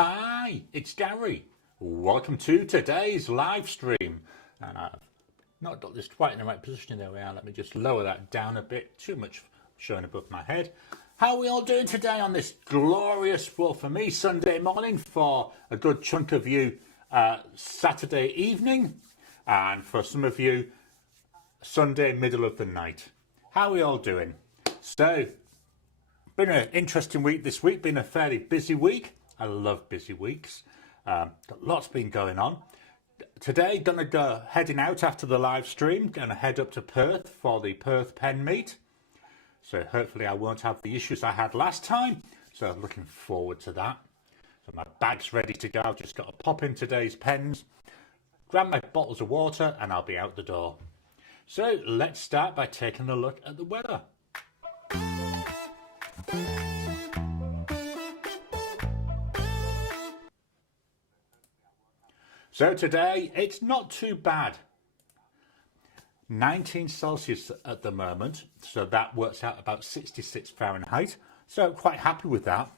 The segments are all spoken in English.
Hi, it's Gary. Welcome to today's live stream. And I've not got this quite in the right position. There we are. Let me just lower that down a bit. Too much showing above my head. How are we all doing today on this glorious, well for me, Sunday morning, for a good chunk of you, Saturday evening, and for some of you, Sunday middle of the night. How are we all doing? So, been an interesting week this week, been a fairly busy week. I love busy weeks. Got lots been going on. Today, gonna go heading out after the live stream. Gonna head up to Perth for the Perth pen meet. So hopefully I won't have the issues I had last time. So I'm looking forward to that. So my bag's ready to go. I've just got to pop in today's pens, grab my bottles of water, and I'll be out the door. So let's start by taking a look at the weather. So today, it's not too bad. 19 Celsius at the moment, so that works out about 66 Fahrenheit. So quite happy with that.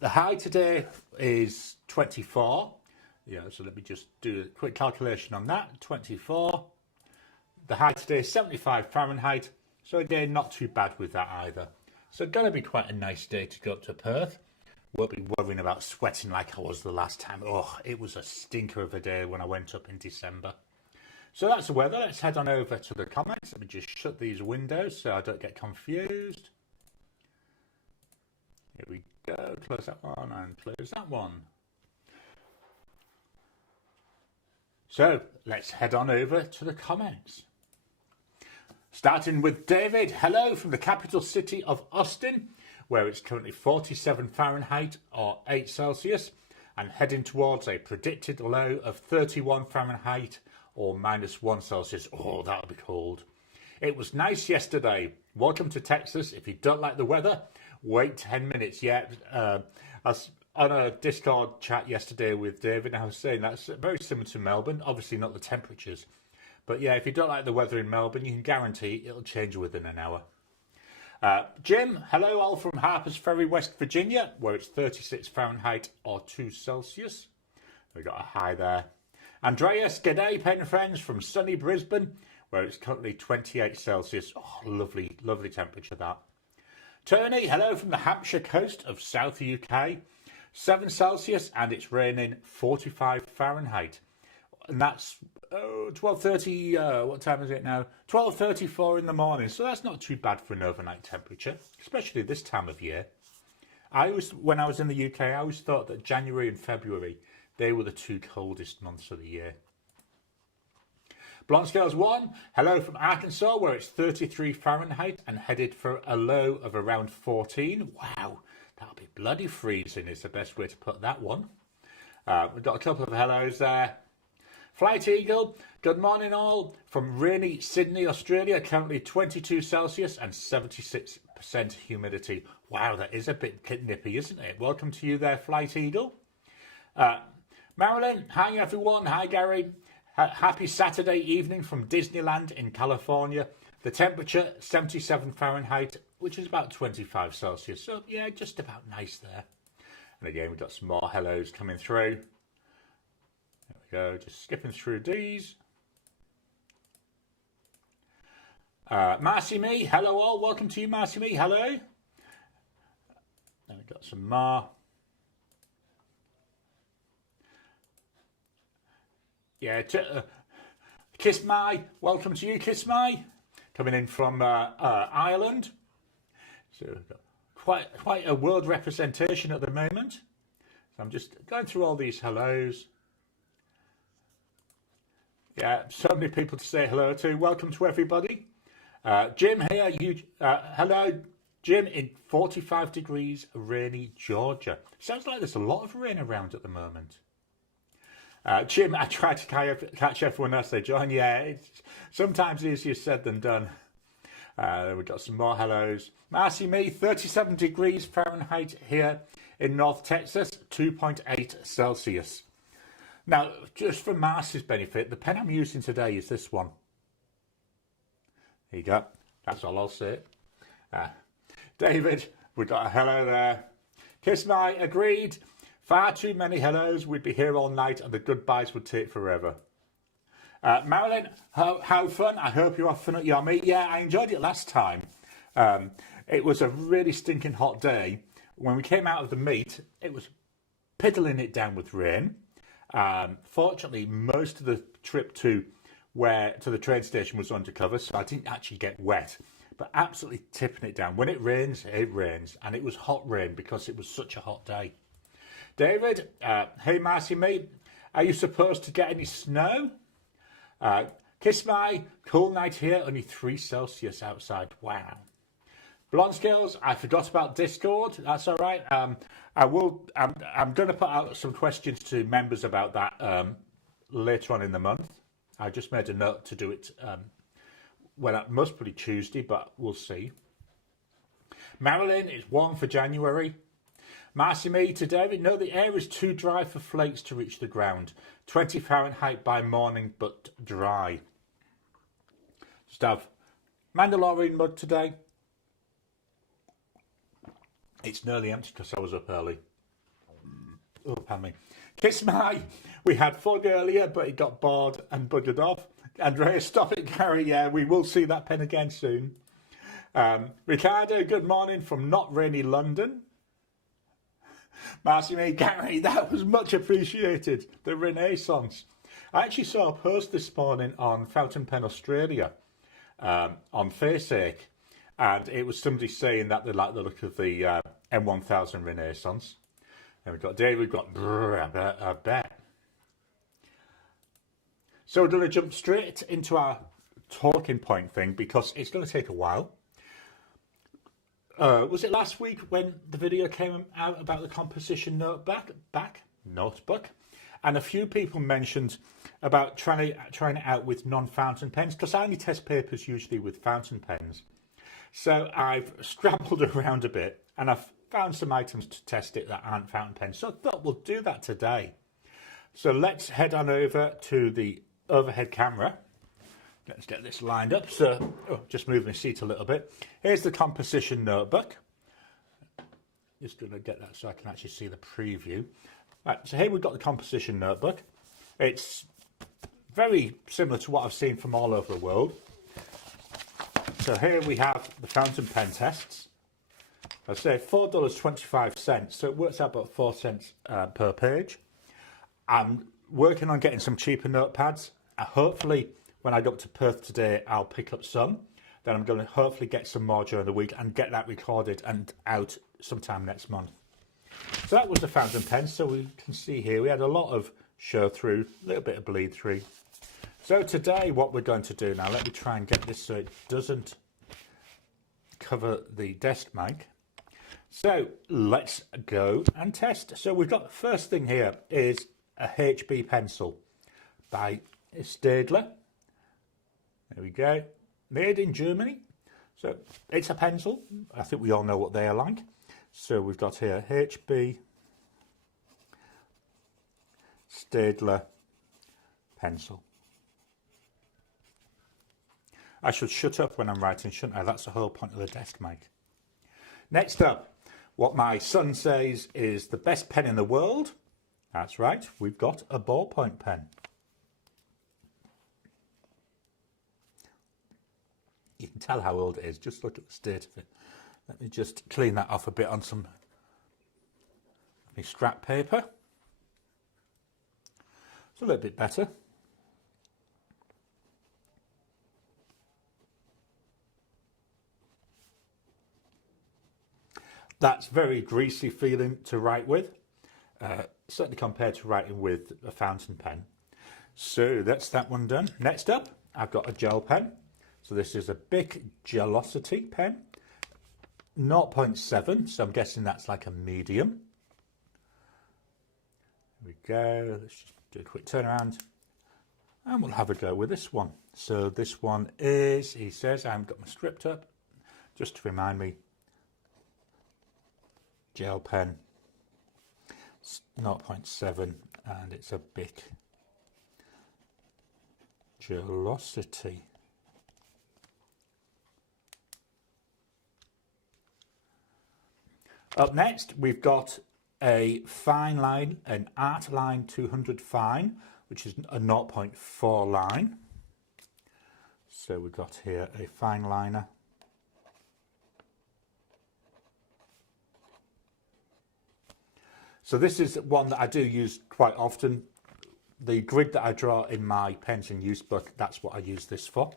The high today is 24. Yeah, so let me just do a quick calculation on that. 24. The high today is 75 Fahrenheit. So again, not too bad with that either. So going to be quite a nice day to go up to Perth. Won't be worrying about sweating like I was the last time. Oh, it was a stinker of a day when I went up in December. So that's the weather. Let's head on over to the comments. Let me just shut these windows so I don't get confused. Here we go. Close that one and close that one. So let's head on over to the comments. Starting with David. Hello from the capital city of Austin, where it's currently 47 Fahrenheit or 8 Celsius and heading towards a predicted low of 31 Fahrenheit or -1 Celsius. Oh, that'll be cold. It was nice yesterday. Welcome to Texas. If you don't like the weather, wait 10 minutes. Yeah, I was on a Discord chat yesterday with David, and I was saying that's very similar to Melbourne. Obviously not the temperatures. But yeah, if you don't like the weather in Melbourne, you can guarantee it'll change within an hour. Jim, hello all from Harpers Ferry, West Virginia, where it's 36 Fahrenheit or 2 Celsius. We've got a high there. Andreas, g'day pen friends from sunny Brisbane, where it's currently 28 Celsius. Oh, lovely, lovely temperature that. Tony, hello from the Hampshire coast of South UK, 7 Celsius and it's raining 45 Fahrenheit. And that's 12:30, what time is it now? 12:34 in the morning, so that's not too bad for an overnight temperature, especially this time of year. When I was in the UK, I always thought that January and February, they were the two coldest months of the year. Blonde Scales 1, hello from Arkansas, where it's 33 Fahrenheit and headed for a low of around 14. Wow, that'll be bloody freezing is the best way to put that one. We've got a couple of hellos there. Flight Eagle, good morning all, from rainy Sydney, Australia, currently 22 Celsius and 76% humidity. Wow, that is a bit nippy, isn't it? Welcome to you there, Flight Eagle. Marilyn, hi everyone, hi Gary. Happy Saturday evening from Disneyland in California. The temperature, 77 Fahrenheit, which is about 25 Celsius. So yeah, just about nice there. And again, we've got some more hellos coming through. There we go, just skipping through these. Marcy Me, hello all, welcome to you, Marcy Me, hello. And we've got some more. Yeah, Kiss My, welcome to you, Kiss My, coming in from Ireland. So we've got quite a world representation at the moment. So I'm just going through all these hellos. Yeah, so many people to say hello to. Welcome to everybody. Jim here. Hello, Jim in 45 degrees rainy Georgia. Sounds like there's a lot of rain around at the moment. Jim, I try to catch everyone as they join. Yeah, it's sometimes easier said than done. We've got some more hellos. Marcy Me, 37 degrees Fahrenheit here in North Texas, 2.8 Celsius. Now, just for Marcy's benefit, the pen I'm using today is this one. There you go. That's all I'll say. David, we got a hello there. Kiss My, agreed. Far too many hellos, we'd be here all night and the goodbyes would take forever. Marilyn, how fun. I hope you have fun at your meet. Yeah, I enjoyed it last time. It was a really stinking hot day. When we came out of the meet, it was piddling it down with rain. Fortunately, most of the trip to the train station was undercover, so I didn't actually get wet, but absolutely tipping it down. When it rains, and it was hot rain because it was such a hot day. David, hey Marcy mate, are you supposed to get any snow? Kiss my cool night here, only 3 Celsius outside. Wow. Blonde Skills, I forgot about Discord. That's all right. I'm going to put out some questions to members about that later on in the month. I just made a note to do it most probably Tuesday, but we'll see. Marilyn, it's warm for January. Marcy me to David, no, the air is too dry for flakes to reach the ground. 20 Fahrenheit by morning, but dry. Just have Mandalorian mug today. It's nearly empty because I was up early. Oh, pardon me. Kiss my. We had fun earlier, but it got bored and buggered off. Andrea, stop it, Gary. Yeah, we will see that pen again soon. Ricardo, good morning from not rainy London. Marcy me, Gary, that was much appreciated. The Renaissance. I actually saw a post this morning on Fountain Pen Australia on Faceache, and it was somebody saying that they like the look of the M1000 Renaissance. And we've got Dave, we've got I bet. So we're going to jump straight into our talking point thing because it's going to take a while. Was it last week when the video came out about the composition notebook? And a few people mentioned about trying it out with non-fountain pens, because I only test papers usually with fountain pens. So I've scrambled around a bit and I've found some items to test it that aren't fountain pens. So I thought we'll do that today. So let's head on over to the overhead camera. Let's get this lined up. So, just move my seat a little bit. Here's the composition notebook. Just going to get that so I can actually see the preview. Right, so here we've got the composition notebook. It's very similar to what I've seen from all over the world. So here we have the fountain pen tests. I say $4.25, so it works out about 4 cents per page. I'm working on getting some cheaper notepads. Hopefully, when I go up to Perth today, I'll pick up some. Then I'm going to hopefully get some more during the week and get that recorded and out sometime next month. So that was the fountain pen. So we can see here we had a lot of show through, a little bit of bleed through. So today what we're going to do now, let me try and get this so it doesn't cover the desk mic. So let's go and test. So we've got the first thing here is a HB pencil by Stadler. There we go. Made in Germany. So it's a pencil. I think we all know what they are like. So we've got here HB Stadler pencil. I should shut up when I'm writing, shouldn't I? That's the whole point of the desk mic. Next up, what my son says is the best pen in the world. That's right, we've got a ballpoint pen. You can tell how old it is, just look at the state of it. Let me just clean that off a bit on some scrap paper. It's a little bit better. That's very greasy feeling to write with, certainly compared to writing with a fountain pen. So that's that one done. Next up, I've got a gel pen. So this is a Bic Gelosity pen, 0.7, so I'm guessing that's like a medium. There we go, let's just do a quick turnaround. And we'll have a go with this one. So this one is, he says, I haven't got my script up, just to remind me, gel pen, 0.7, and it's a Bic Gelosity. Up next, we've got a fine line, an art line 200 fine, which is a 0.4 line. So we've got here a fine liner. So this is one that I do use quite often. The grid that I draw in my pens in use book, that's what I use this for.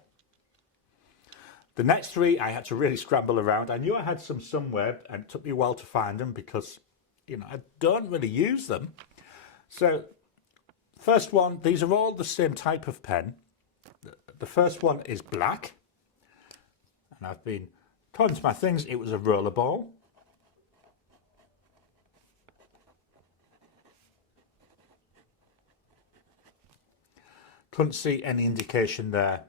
The next three, I had to really scramble around. I knew I had some somewhere, and it took me a while to find them because, you know, I don't really use them. So, first one, these are all the same type of pen. The first one is black. And I've been, according to my things, it was a rollerball. Couldn't see any indication there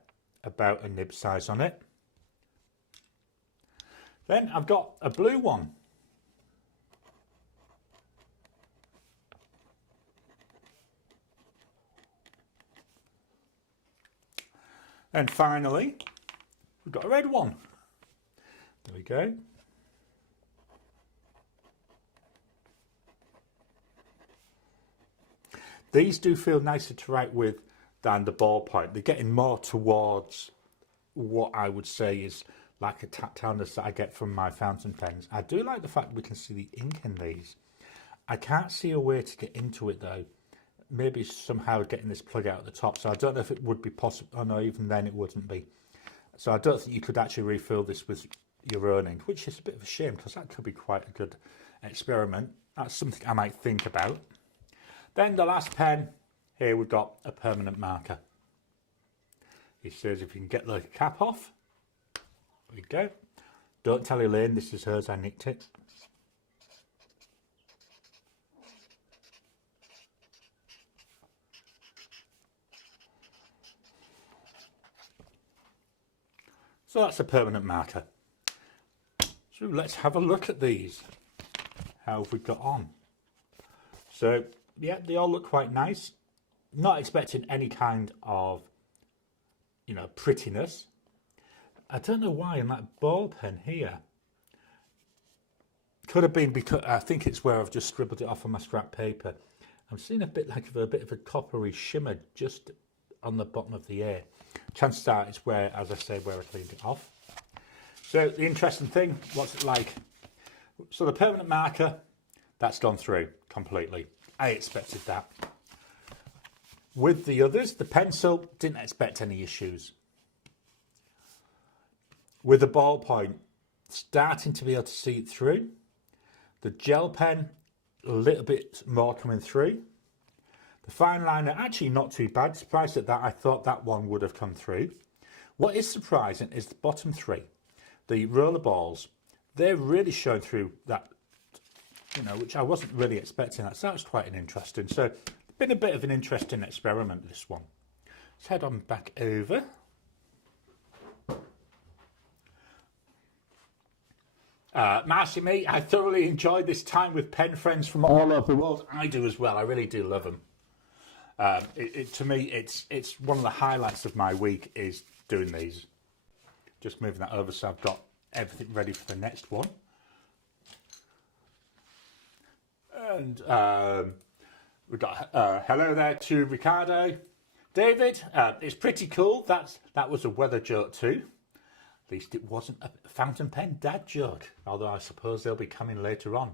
about a nib size on it. Then I've got a blue one. And finally, we've got a red one. There we go. These do feel nicer to write with than the ballpoint. They're getting more towards what I would say is like a tactileness that I get from my fountain pens. I do like the fact we can see the ink in these. I can't see a way to get into it though. Maybe somehow getting this plug out at the top. So I don't know if it would be possible. Oh no, even then it wouldn't be. So I don't think you could actually refill this with your own ink, which is a bit of a shame because that could be quite a good experiment. That's something I might think about. Then the last pen, here we've got a permanent marker. It says if you can get the cap off. There we go. Don't tell Elaine this is hers, I nicked it. So that's a permanent marker. So let's have a look at these. How have we got on? So yeah, they all look quite nice. Not expecting any kind of, you know, prettiness. I don't know why in that ball pen here. Could have been because I think it's where I've just scribbled it off on my scrap paper. I'm seeing a bit of a coppery shimmer just on the bottom of the A. Chances are it's where, as I say, where I cleaned it off. So the interesting thing, what's it like? So the permanent marker, that's gone through completely. I expected that. With the others, the pencil, didn't expect any issues. With the ballpoint, starting to be able to see it through. The gel pen, a little bit more coming through. The fine liner, actually not too bad. Surprised at that. I thought that one would have come through. What is surprising is the bottom three. The roller balls, they're really showing through that, you know, which I wasn't really expecting that. So that was quite an interesting. So it's been a bit of an interesting experiment, this one. Let's head on back over. Marcy, me, I thoroughly enjoyed this time with pen friends from all over the world. I do as well. I really do love them. To me, it's one of the highlights of my week is doing these. Just moving that over so I've got everything ready for the next one. And we've got hello there to Ricardo. David, it's pretty cool. That was a weather joke too. At least it wasn't a fountain pen dad joke, although I suppose they'll be coming later on.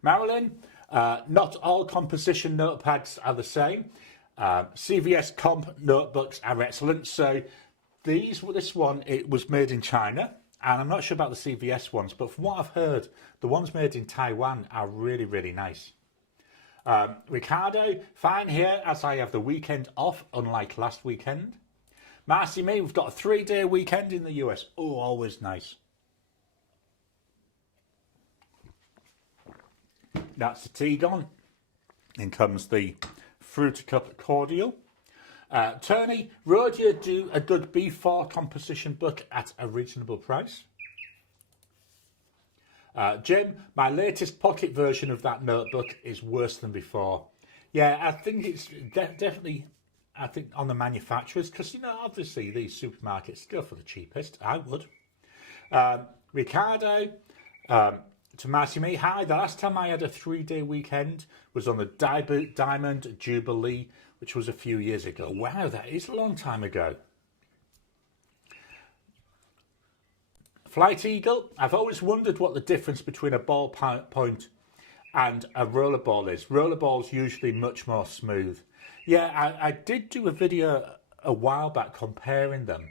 Marilyn, not all composition notepads are the same. CVS comp notebooks are excellent. So this one, it was made in China, and I'm not sure about the CVS ones, but from what I've heard, the ones made in Taiwan are really, really nice. Ricardo, fine here as I have the weekend off, unlike last weekend. Marcy, me, we've got a 3-day weekend in the US. Oh, always nice. That's the tea gone. In comes the Fruity Cup cordial. Tony, Rhodia do a good B4 composition book at a reasonable price. Jim, my latest pocket version of that notebook is worse than before. Yeah, I think it's definitely, I think, on the manufacturers, because, you know, obviously these supermarkets go for the cheapest. I would. Ricardo, to Marcy Me, hi, the last time I had a 3-day weekend was on the Diamond Jubilee, which was a few years ago. Wow, that is a long time ago. Flight Eagle, I've always wondered what the difference between a ballpoint and a rollerball is. Rollerball's usually much more smooth. Yeah, I did do a video a while back comparing them.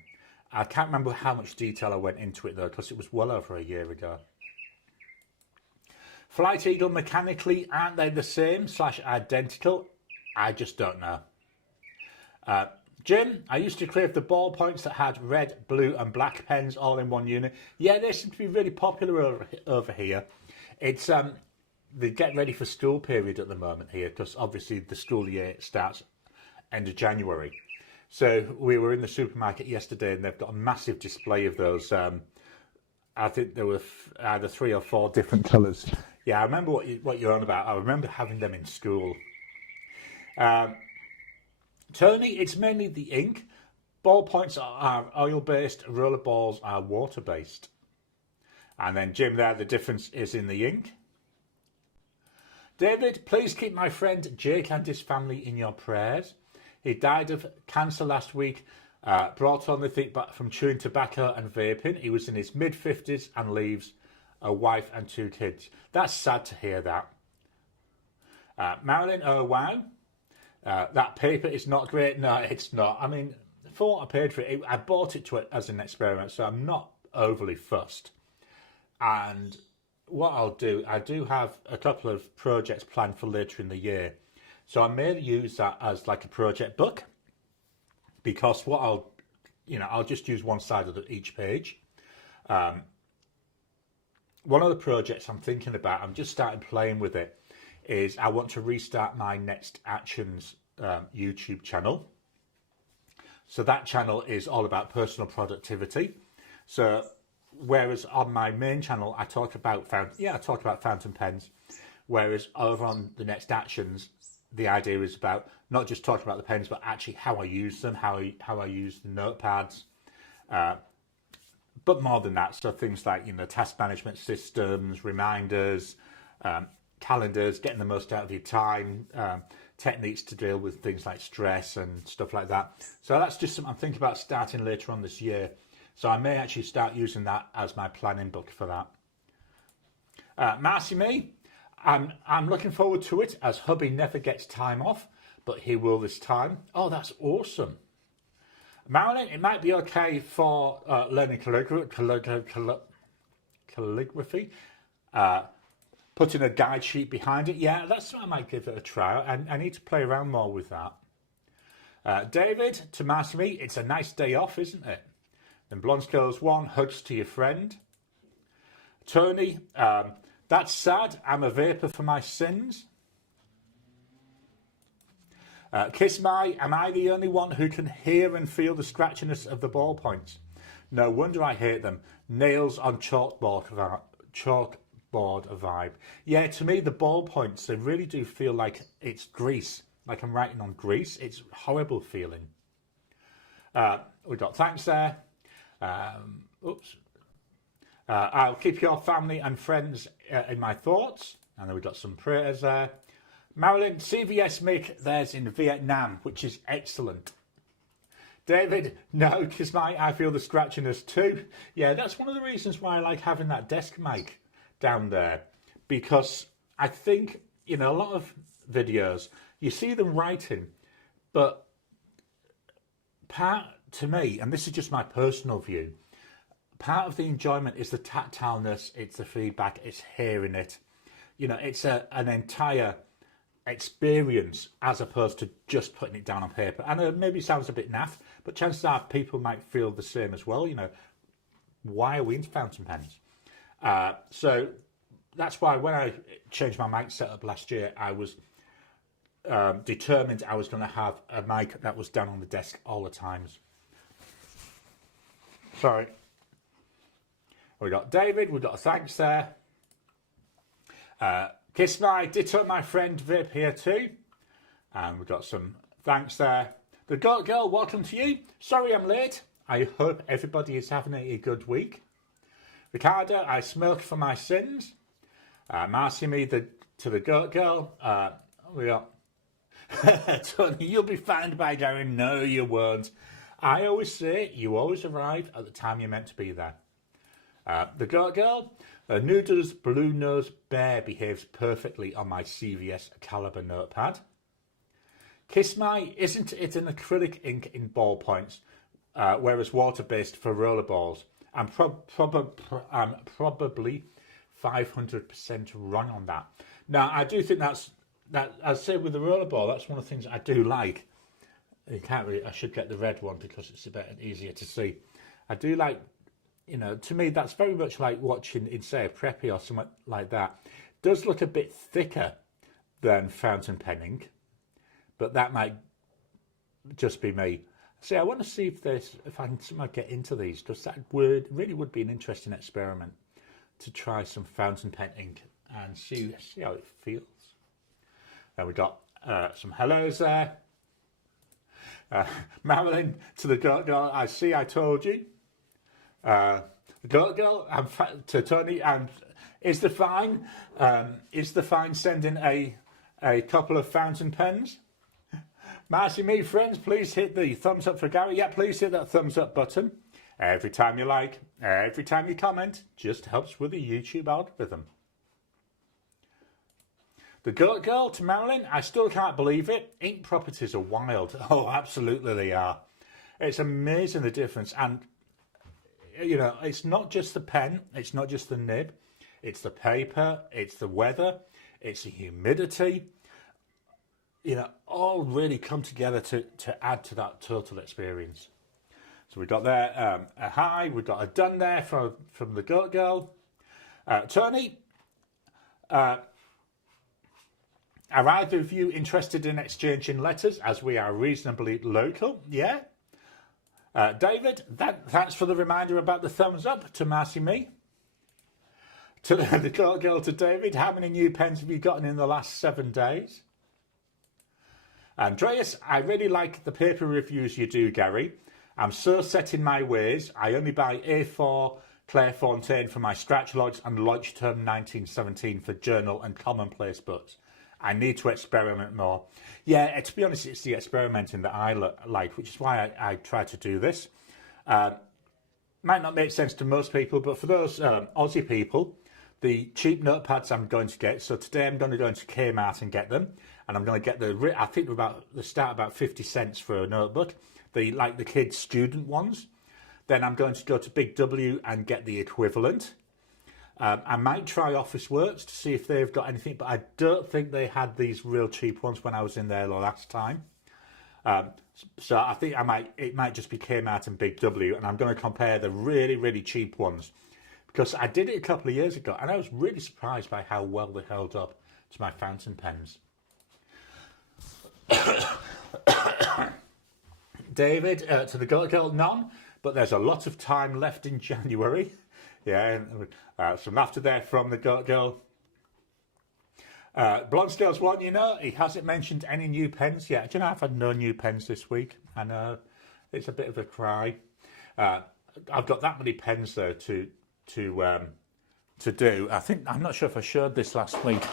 I can't remember how much detail I went into it though, because it was well over a year ago. Flight Eagle, mechanically, aren't they the same / identical? I just don't know. Jim, I used to crave the ballpoints that had red, blue and black pens all in one unit. Yeah, they seem to be really popular over here. It's the get ready for school period at the moment here, because obviously the school year starts end of January. So we were in the supermarket yesterday and they've got a massive display of those. I think there were either 3 or 4 different colours. Yeah, I remember what you're on about. I remember having them in school. Tony, it's mainly the ink. Ballpoints are oil-based, rollerballs are water-based. And then Jim there, the difference is in the ink. David, please keep my friend Jake and his family in your prayers. He died of cancer last week, brought on the thing back from chewing tobacco and vaping. He was in his mid-50s and leaves a wife and 2 kids. That's sad to hear that. Marilyn, oh wow. That paper is not great. No, it's not. I mean, for what I paid for it, I bought it as an experiment, so I'm not overly fussed. And what I'll do, I do have a couple of projects planned for later in the year. So I may use that as like a project book, because what I'll just use one side of each page. One of the projects I'm thinking about, I'm just starting playing with it, is I want to restart my Next Actions YouTube channel. So that channel is all about personal productivity. So whereas on my main channel I talk about fountain pens, whereas over on the Next Actions the idea is about not just talking about the pens, but actually how I use them, how I use the notepads, but more than that. So things like task management systems, reminders, calendars, getting the most out of your time, techniques to deal with things like stress and stuff like that. So that's just something I'm thinking about starting later on this year. So I may actually start using that as my planning book for that. Marcy Me, I'm looking forward to it, as hubby never gets time off, but he will this time. Oh, that's awesome. Marilyn, it might be okay for learning calligraphy. Putting a guide sheet behind it. Yeah, that's what I might give it a try. I need to play around more with that. David, to Marcy Me, it's a nice day off, isn't it? Then Blonde Scales 1, hugs to your friend. Tony, that's sad. I'm a vapor for my sins. Kiss My, am I the only one who can hear and feel the scratchiness of the ballpoints? No wonder I hate them. Nails on chalkboard vibe. Yeah, to me the ballpoints, they really do feel like it's grease, like I'm writing on grease. It's horrible feeling. We got thanks there. I'll keep your family and friends in my thoughts. And then we got some prayers there. Marilyn, CVS make theirs in Vietnam, which is excellent. David, no, because I feel the scratchiness too. Yeah, that's one of the reasons why I like having that desk mic down there, because I think, a lot of videos, you see them writing, but to me, and this is just my personal view, part of the enjoyment is the tactileness, it's the feedback, it's hearing it. It's an entire experience as opposed to just putting it down on paper. And it maybe sounds a bit naff, but chances are people might feel the same as well. Why are we into fountain pens? So that's why when I changed my mic setup last year, I was determined I was going to have a mic that was down on the desk all the times. Sorry. We got David, we got a thanks there. Kiss My, ditto my friend Vip here too. And we've got some thanks there. The Goat Girl, welcome to you. Sorry I'm late. I hope everybody is having a good week. Ricardo, I smoke for my sins. Marcy Me to the Goat Girl. We got Tony, you'll be found by Gary. No, you won't. I always say you always arrive at the time you're meant to be there. The Goat Girl. Nuda's Blue Nose Bear behaves perfectly on my CVS caliber notepad. Kiss My isn't it an acrylic ink in ballpoints, whereas water-based for rollerballs. I'm probably 500% wrong on that. Now, I do think that I'd say with the rollerball, that's one of the things I do like. You can't really, I should get the red one because it's a bit easier to see. I do like, to me, that's very much like watching, in say, a preppy or something like that. It does look a bit thicker than fountain pen ink, but that might just be me. See, I want to see if I can somehow get into these, because that really would be an interesting experiment to try some fountain pen ink and see how it feels. Then we got some hellos there. Marilyn to the Goat Girl. I see, I told you. The Goat Girl to Tony. And is the fine sending a couple of fountain pens? Marcy Me, friends, please hit the thumbs up for Gary. Yeah, please hit that thumbs up button. Every time you like, every time you comment, just helps with the YouTube algorithm. The Goat Girl to Marilyn, I still can't believe it. Ink properties are wild. Oh, absolutely they are. It's amazing the difference. And, it's not just the pen. It's not just the nib. It's the paper. It's the weather. It's the humidity. All really come together to add to that total experience. So we got there a hi. We got a done there from the Goat Girl. Tony, are either of you interested in exchanging letters, as we are reasonably local? Yeah. David, thanks for the reminder about the thumbs up to Marcy Me. To the Goat Girl to David, how many new pens have you gotten in the last 7 days? Andreas, I really like the paper reviews you do, Gary. I'm so set in my ways. I only buy A4 Clairefontaine for my scratch logs and Leuchtturm 1917 for journal and commonplace books. I need to experiment more. Yeah, to be honest, it's the experimenting that I like, which is why I try to do this. Might not make sense to most people, but for those Aussie people, the cheap notepads I'm going to get. So today I'm going to go into Kmart and get them, and I'm going to get I think they start about 50 cents for a notebook. The kids' student ones. Then I'm going to go to Big W and get the equivalent. I might try Officeworks to see if they've got anything, but I don't think they had these real cheap ones when I was in there the last time. So I think it might just be Kmart and Big W, and I'm going to compare the really, really cheap ones, because I did it a couple of years ago, and I was really surprised by how well they held up to my fountain pens. David, to the Goat Girl, none, but there's a lot of time left in January. Yeah, some laughter there from the Goat Girl. Blonde Scales 1, he hasn't mentioned any new pens yet. Do you know, I've had no new pens this week. I know, it's a bit of a cry. I've got that many pens though to do. I'm not sure if I showed this last week.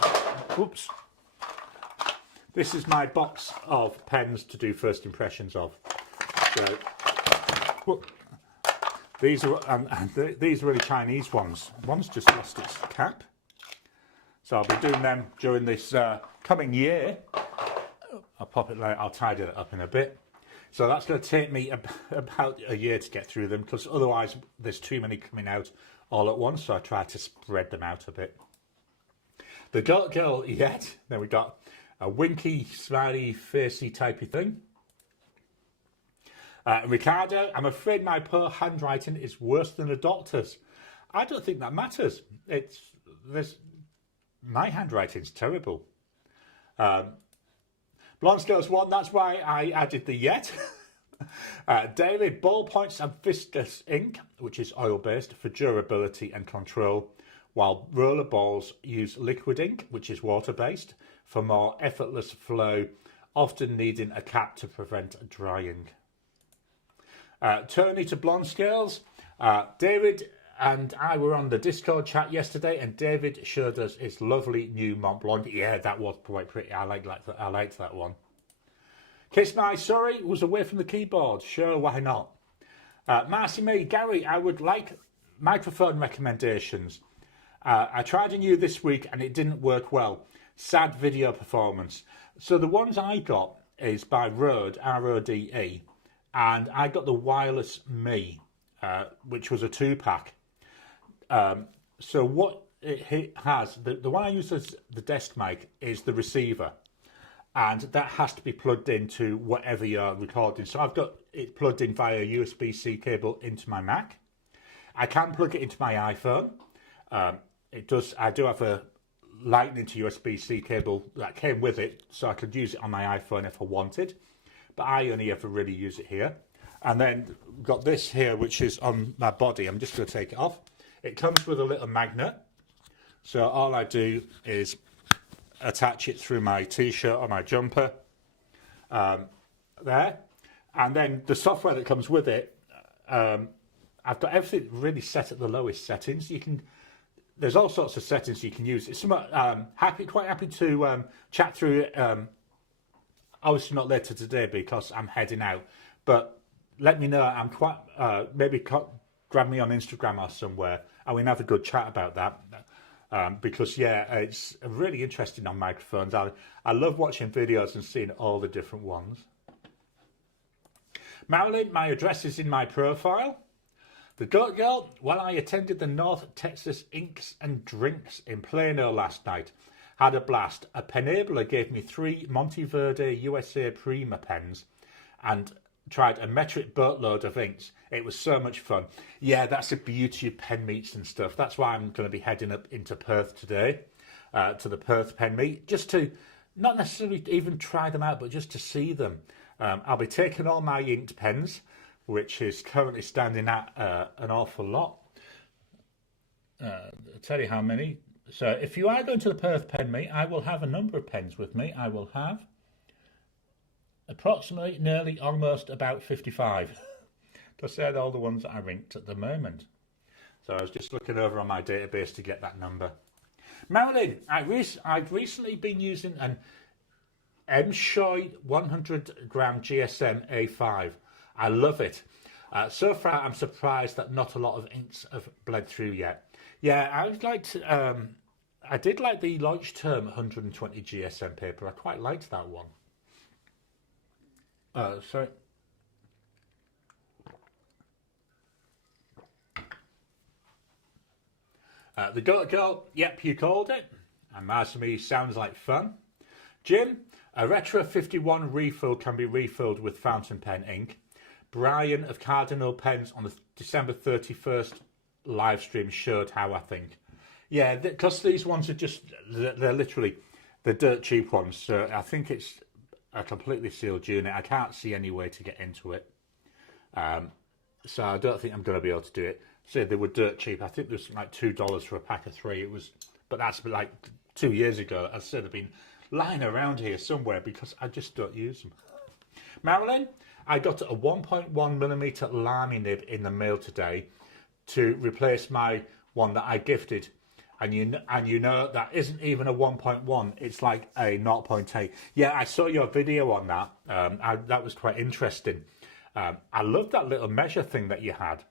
Whoops. This is my box of pens to do first impressions of. So, these are really Chinese ones. One's just lost its cap. So I'll be doing them during this coming year. I'll pop it I'll tidy it up in a bit. So that's going to take me about a year to get through them, because otherwise there's too many coming out all at once. So I try to spread them out a bit. The Goat Girl yet. Then we got a winky, smiley, facey typey thing. Ricardo, I'm afraid my poor handwriting is worse than a doctor's. I don't think that matters. My handwriting's terrible. Blonde Scales 1, that's why I added the yet. David, ballpoints and viscous ink, which is oil-based, for durability and control, while roller balls use liquid ink, which is water-based, for more effortless flow, often needing a cap to prevent drying. Tony to Blonde Scales. David, and I were on the Discord chat yesterday, and David showed us his lovely new Mont Blanc. Yeah, that was quite pretty. I liked that one. Kiss My Sorry was away from the keyboard. Sure, why not? Marcy May, Gary, I would like microphone recommendations. I tried a new this week and it didn't work well. Sad video performance. So the ones I got is by Rode, R-O-D-E, and I got the Wireless Me, which was a 2-pack. So what it has, the one I use as the desk mic is the receiver, and that has to be plugged into whatever you're recording. So I've got it plugged in via a USB-C cable into my Mac. I can plug it into my iPhone. I do have a Lightning to USB-C cable that came with it, so I could use it on my iPhone if I wanted, but I only ever really use it here. And then got this here, which is on my body. I'm just going to take it off. It comes with a little magnet, so all I do is attach it through my t-shirt or my jumper there, and then the software that comes with it, I've got everything really set at the lowest settings. There's all sorts of settings you can use. It's quite happy to chat through it. Obviously not later today because I'm heading out, but let me know. I'm quite maybe grab me on Instagram or somewhere, and we can have a good chat about that. Because yeah, it's really interesting on microphones. I love watching videos and seeing all the different ones. Marilyn, my address is in my profile. The Goat Girl, well, I attended the North Texas Inks and Drinks in Plano last night. Had a blast. A penabler gave me 3 Monteverde USA Prima pens and tried a metric boatload of inks. It was so much fun. Yeah, that's the beauty of pen meets and stuff. That's why I'm going to be heading up into Perth today, to the Perth pen meet, just to not necessarily even try them out, but just to see them. I'll be taking all my inked pens, which is currently standing at an awful lot. I'll tell you how many. So if you are going to the Perth pen meet, I will have a number of pens with me. I will have approximately, nearly, almost about 55. Because they're all the ones that are inked at the moment. So I was just looking over on my database to get that number. Marilyn, I've recently been using an M-Shoy 100 gram GSM A5. I love it. So far, I'm surprised that not a lot of inks have bled through yet. Yeah, I did like the Leuchtturm 120 GSM paper. I quite liked that one. Sorry. The Goat Girl, yep, you called it. And Masumi sounds like fun. Jim, a Retro 51 refill can be refilled with fountain pen ink. Brian of Cardinal Pens on the December 31st live stream showed how, I think. Yeah, because these ones are just, they're literally the dirt cheap ones. So I think it's a completely sealed unit. I can't see any way to get into it. So I don't think I'm going to be able to do it. So they were dirt cheap. I think there was like $2 for a pack of 3. But that's like 2 years ago. I said they've been lying around here somewhere because I just don't use them. Marilyn, I got a 1.1mm Lamy nib in the mail today to replace my one that I gifted. And you know that isn't even a 1.1. It's like a 0.8. Yeah, I saw your video on that. That was quite interesting. I loved that little measure thing that you had.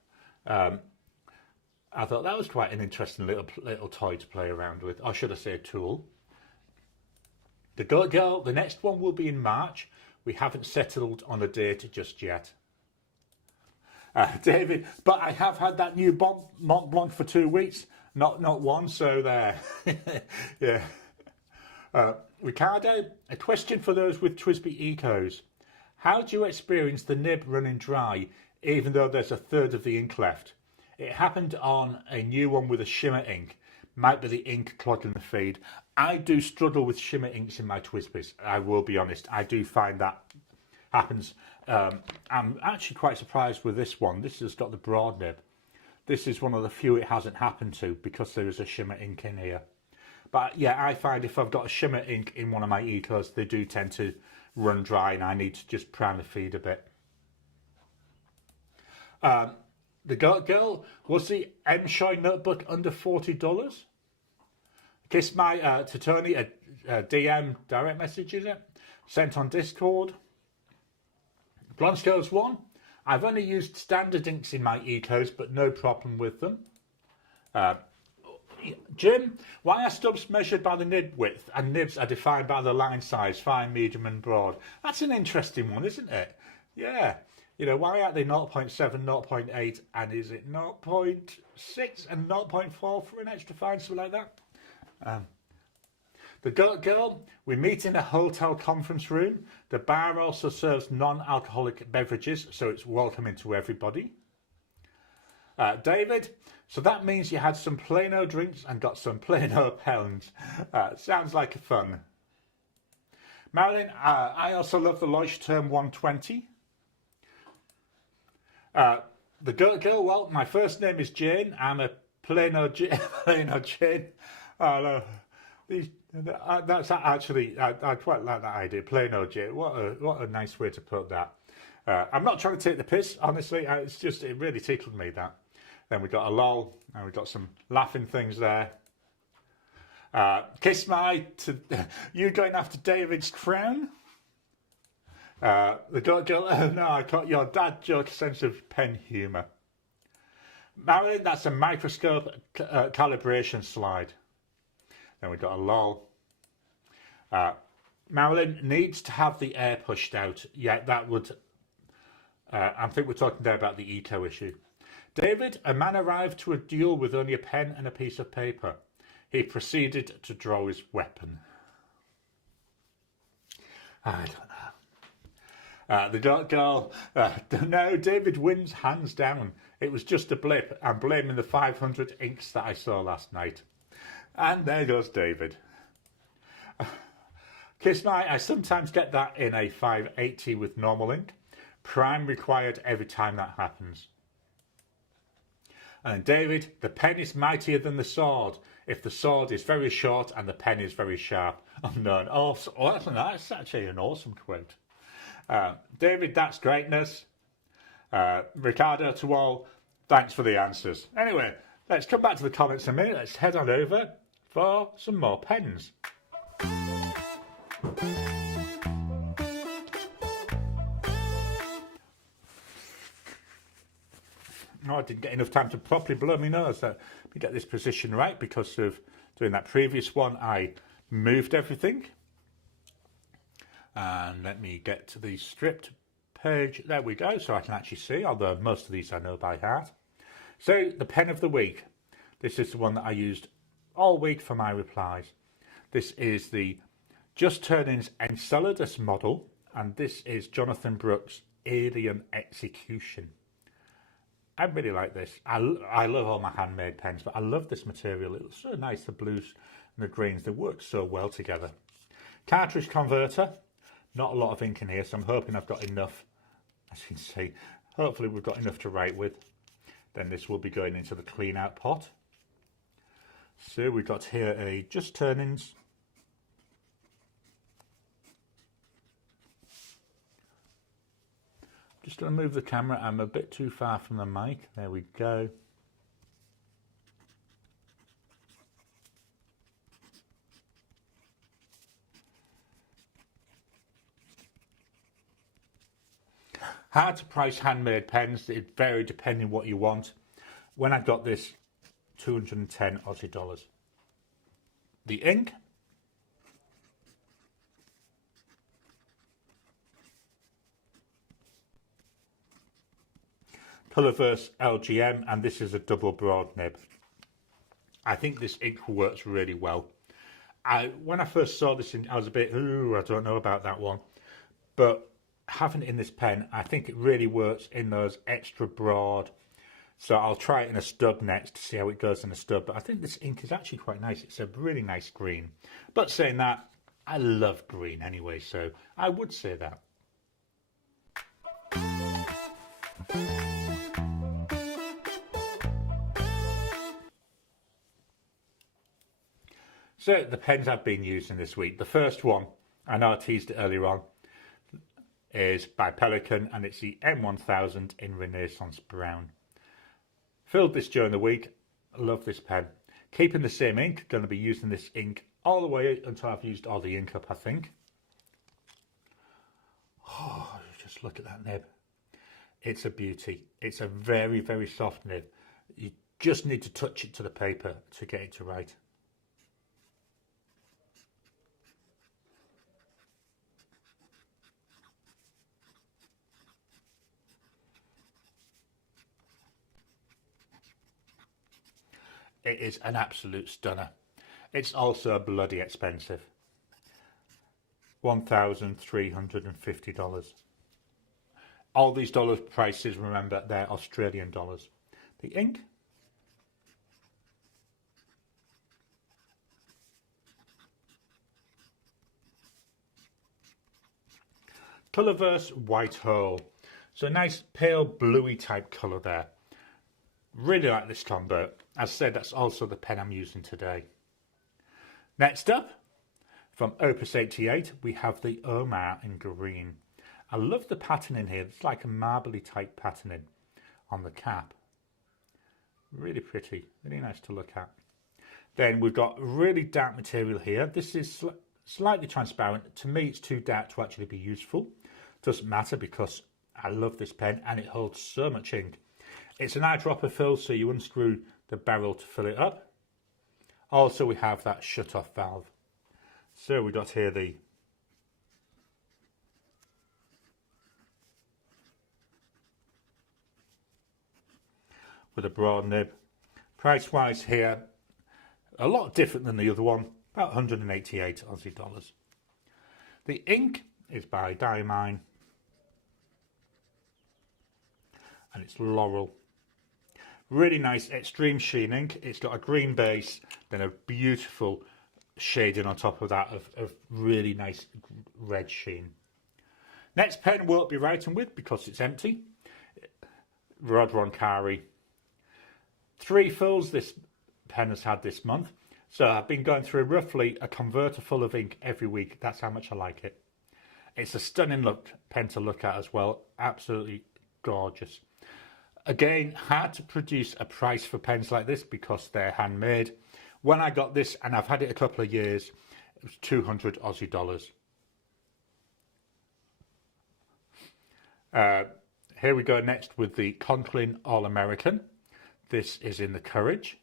I thought that was quite an interesting little toy to play around with. Or should I say a tool. The Goat Girl, the next one will be in March. We haven't settled on a date just yet. David, but I have had that new Mont Blanc for 2 weeks. Not one, so there. Yeah. Ricardo, a question for those with Twisby Ecos. How do you experience the nib running dry, even though there's a third of the ink left? It happened on a new one with a shimmer ink. Might be the ink clogging the feed. I do struggle with shimmer inks in my Twisbys. I will be honest. I do find that happens. I'm actually quite surprised with this one. This has got the broad nib. This is one of the few it hasn't happened to because there is a shimmer ink in here. But yeah, I find if I've got a shimmer ink in one of my Ecos, they do tend to run dry and I need to just prime the feed a bit. The girl, was the M-Shoy notebook under $40? Kiss my to Tony, a DM direct message, is it? Sent on Discord. Blonde Girls 1. I've only used standard inks in my ecos, but no problem with them. Jim, why are stubs measured by the nib width and nibs are defined by the line size, fine, medium and broad? That's an interesting one, isn't it? Yeah. You know, why aren't they 0.7, 0.8 and is it 0.6 and 0.4 for an extra fine, something like that? The girl, we meet in a hotel conference room. The bar also serves non-alcoholic beverages, so it's welcoming to everybody. David, so that means you had some Plano drinks and got some Plano pens. Sounds like fun. Marilyn, I also love the Leuchtturm 120. The girl, well, my first name is Jane. I'm a Plano Jane. That's actually, I quite like that idea, Plano Jane. What a nice way to put that. I'm not trying to take the piss, honestly. It's just, it really tickled me, that. Then we got a lol, and we got some laughing things there. Kiss my, you going after David's crown? The girl, oh no, I got your dad joke sense of pen humour. Marilyn, that's a microscope calibration slide. Then we got a lol. Marilyn needs to have the air pushed out. Yeah, that would, I think we're talking there about the eco issue. David, a man arrived to a duel with only a pen and a piece of paper. He proceeded to draw his weapon. I don't know. The girl, no, David wins hands down. It was just a blip. I'm blaming the 500 inks that I saw last night. And there goes David. Kiss my, I sometimes get that in a 580 with normal ink. Prime required every time that happens. And David, the pen is mightier than the sword. If the sword is very short and the pen is very sharp. Unknown. Oh, that's actually an awesome quote. David, that's greatness. Ricardo to all, thanks for the answers. Anyway, let's come back to the comments in a minute. Let's head on over for some more pens. No, I didn't get enough time to properly blow my nose. Let me get this position right, because of doing that previous one, I moved everything. And let me get to the stripped page. There we go, so I can actually see, although most of these I know by heart. So, the pen of the week. This is the one that I used all week for my replies. This is the Just Turnings Enceladus model, and this is Jonathan Brooks' Alien Execution. I really like this. I love all my handmade pens, but I love this material. It looks so nice, the blues and the greens. They work so well together. Cartridge converter. Not a lot of ink in here, so I'm hoping I've got enough. As you can see, hopefully we've got enough to write with. Then this will be going into the clean out pot. So we've got here a Just Turnings. Just going to move the camera. I'm a bit too far from the mic. There we go. Hard to price handmade pens. It varies depending what you want. When I got this, 210 Aussie dollars. The ink. Colorverse LGM, and this is a double broad nib. I think this ink works really well. When I first saw this, I was a bit, ooh, I don't know about that one. But having it in this pen, I think it really works in those extra broad. So I'll try it in a stub next to see how it goes in a stub. But I think this ink is actually quite nice. It's a really nice green. But saying that, I love green anyway, so I would say that. So the pens I've been using this week. The first one, I know I teased it earlier on, is by Pelikan, and it's the M1000 in Renaissance Brown. Filled this during the week. I love this pen. Keeping the same ink. Going to be using this ink all the way until I've used all the ink up, I think. Oh, just look at that nib. It's a beauty. It's a very, very soft nib. You just need to touch it to the paper to get it to write. It is an absolute stunner. It's also bloody expensive. $1,350. All these dollar prices, remember, they're Australian dollars. The ink. Colourverse White Hole. So a nice pale bluey type colour there. Really like this combo. As I said, that's also the pen I'm using today. Next up, from Opus 88, we have the Omar in green. I love the patterning here. It's like a marbly type patterning on the cap. Really pretty, really nice to look at. Then we've got really dark material here. This is slightly transparent. To me, it's too dark to actually be useful. Doesn't matter because I love this pen and it holds so much ink. It's an eyedropper fill, so you unscrew the barrel to fill it up. Also, we have that shut-off valve. So we got here the with a broad nib. Price-wise here, a lot different than the other one, about 188 Aussie dollars. The ink is by Diamine and it's Laurel. Really nice extreme sheen ink. It's got a green base, then a beautiful shading on top of that of really nice red sheen. Next pen won't be writing with because it's empty. Rod Roncari. 3 fills this pen has had this month. So I've been going through roughly a converter full of ink every week. That's how much I like it. It's a stunning pen to look at as well. Absolutely gorgeous. Again, hard to produce a price for pens like this because they're handmade. When I got this, and I've had it a couple of years, it was 200 Aussie dollars. Here we go next with the Conklin All-American. This is in the Courage.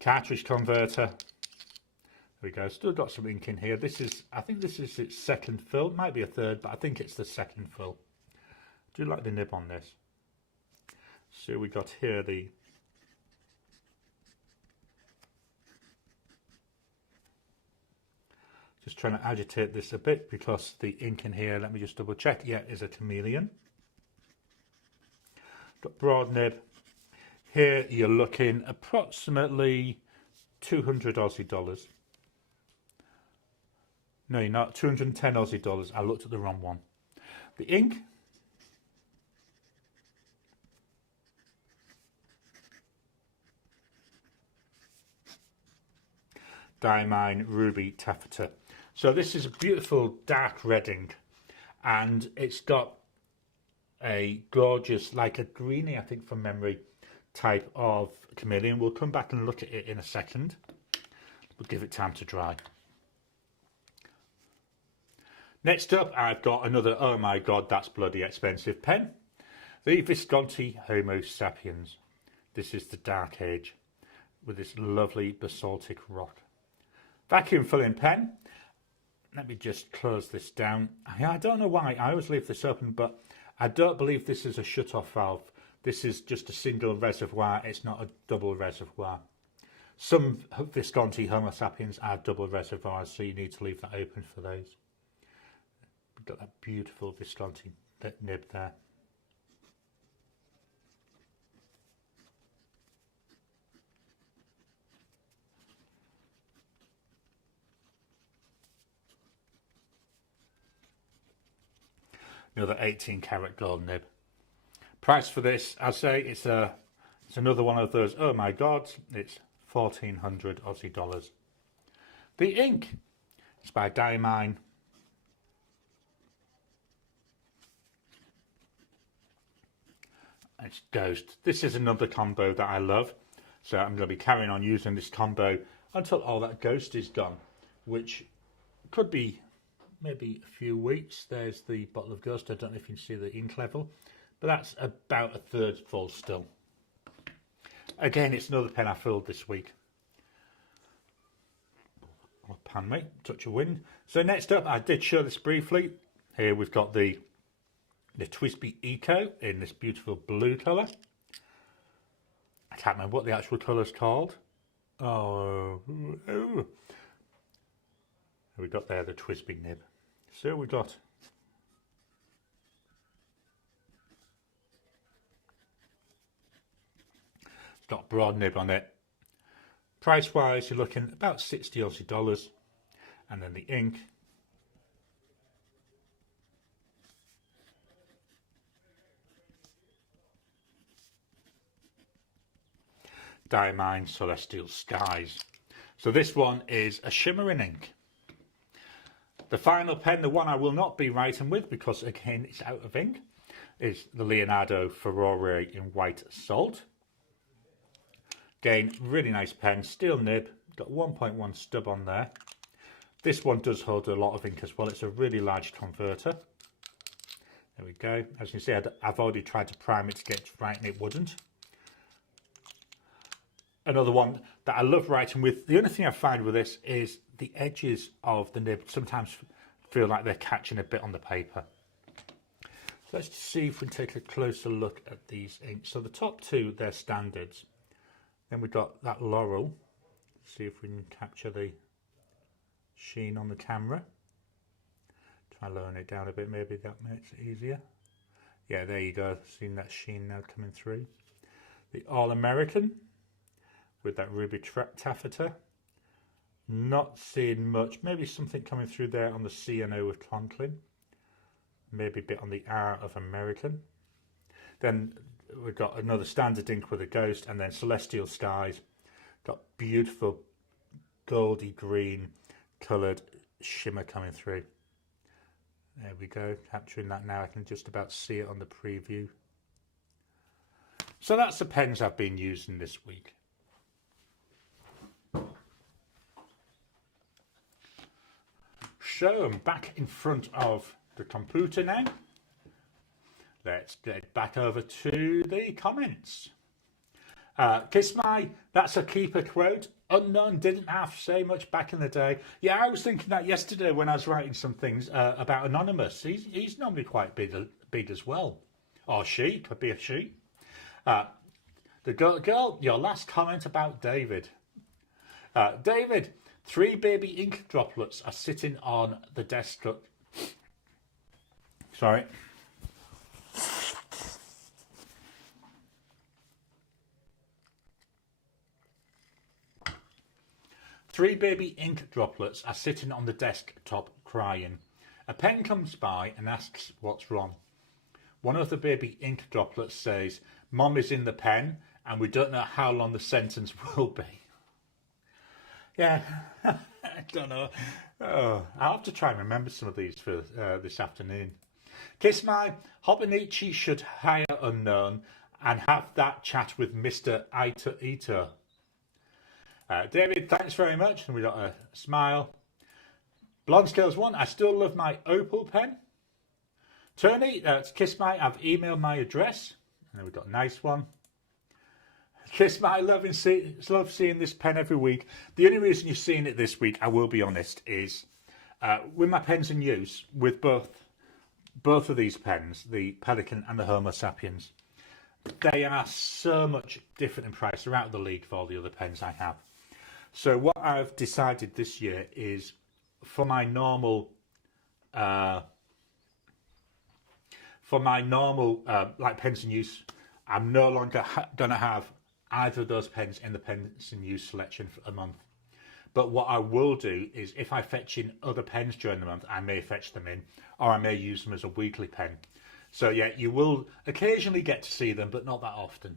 Cartridge converter. There we go. Still got some ink in here. This is, I think this is its second fill. Might be a third, but I think it's the second fill. I do like the nib on this. So we got here the just trying to agitate this a bit because the ink in here, let me just double check, yeah, is a chameleon. Got broad nib. Here you're looking approximately 200 Aussie dollars. No, you're not. 210 Aussie dollars. I looked at the wrong one. The ink. Diamine Ruby Taffeta. So this is a beautiful dark red ink, and it's got a gorgeous, like a greeny, I think from memory, type of chameleon. We'll come back and look at it in a second. We'll give it time to dry. Next up, I've got another, oh my god, that's bloody expensive pen. The Visconti Homo Sapiens. This is the Dark Age with this lovely basaltic rock. Vacuum filling pen. Let me just close this down. I don't know why, I always leave this open, but I don't believe this is a shut-off valve. This is just a single reservoir, it's not a double reservoir. Some Visconti Homo Sapiens are double reservoirs, so you need to leave that open for those. We've got that beautiful Visconti nib there. Another 18 karat gold nib. Price for this, I say, it's another one of those, oh my god, it's 1,400 Aussie dollars. The ink is by Diamine. It's Ghost. This is another combo that I love. So I'm going to be carrying on using this combo until all that Ghost is gone, which could be maybe a few weeks. There's the bottle of Ghost. I don't know if you can see the ink level, but that's about a third full still. Again, it's another pen I filled this week. I'll pan me, touch of wind. So next up, I did show this briefly. Here we've got the TWSBI Eco in this beautiful blue colour. I can't remember what the actual colour's called. Oh. We got there the TWSBI nib. So we got it's got a broad nib on it. Price wise, you're looking about 60 Aussie dollars, and then the ink. Diamine Celestial Skies. So this one is a shimmering ink. The final pen, the one I will not be writing with because again it's out of ink, is the Leonardo Furore in White Salt. Again, really nice pen, steel nib, got 1.1 stub on there. This one does hold a lot of ink as well. It's a really large converter. There we go. As you can see, I've already tried to prime it to get it right and it wouldn't. Another one that I love writing with. The only thing I find with this is the edges of the nib sometimes feel like they're catching a bit on the paper. So let's see if we can take a closer look at these inks. So the top two, they're standards. Then we've got that Laurel. See if we can capture the sheen on the camera. Try lowering it down a bit, maybe that makes it easier. Yeah, there you go. Seeing that sheen now coming through. The All American with that ruby taffeta. Not seeing much. Maybe something coming through there on the C and O of Conklin. Maybe a bit on the R of American. Then we've got another standard ink with a Ghost, and then Celestial Skies. Got beautiful goldy green coloured shimmer coming through. There we go, capturing that now. I can just about see it on the preview. So that's the pens I've been using this week. So I'm back in front of the computer now. Let's get back over to the comments. Kiss My, that's a keeper quote. Unknown didn't have to say much back in the day. Yeah, I was thinking that yesterday when I was writing some things about Anonymous. He's normally quite big as well. Or she, could be a she. The girl, your last comment about David. David, 3 baby ink droplets are sitting on the desk. Sorry. Three baby ink droplets are sitting on the desktop crying. A pen comes by and asks what's wrong. One of the baby ink droplets says, "Mom is in the pen and we don't know how long the sentence will be." Yeah, I don't know. Oh, I'll have to try and remember some of these for this afternoon. Kiss My, Hobonichi should hire Unknown and have that chat with Mr. Ito. David, thanks very much. And we got a smile. Blonde Scales 1, I still love my Opal pen. Tony, Kiss My, I've emailed my address. And then we've got a nice one. Kiss My, love seeing this pen every week. The only reason you're seeing it this week, I will be honest, is with my pens in use, with both of these pens, the Pelican and the Homo Sapiens, they are so much different in price. They're out of the league for all the other pens I have. So what I've decided this year is for my normal like pens in use, I'm no longer going to have either of those pens in the pens in use selection for a month. But what I will do is if I fetch in other pens during the month, I may fetch them in, or I may use them as a weekly pen. So yeah, you will occasionally get to see them, but not that often.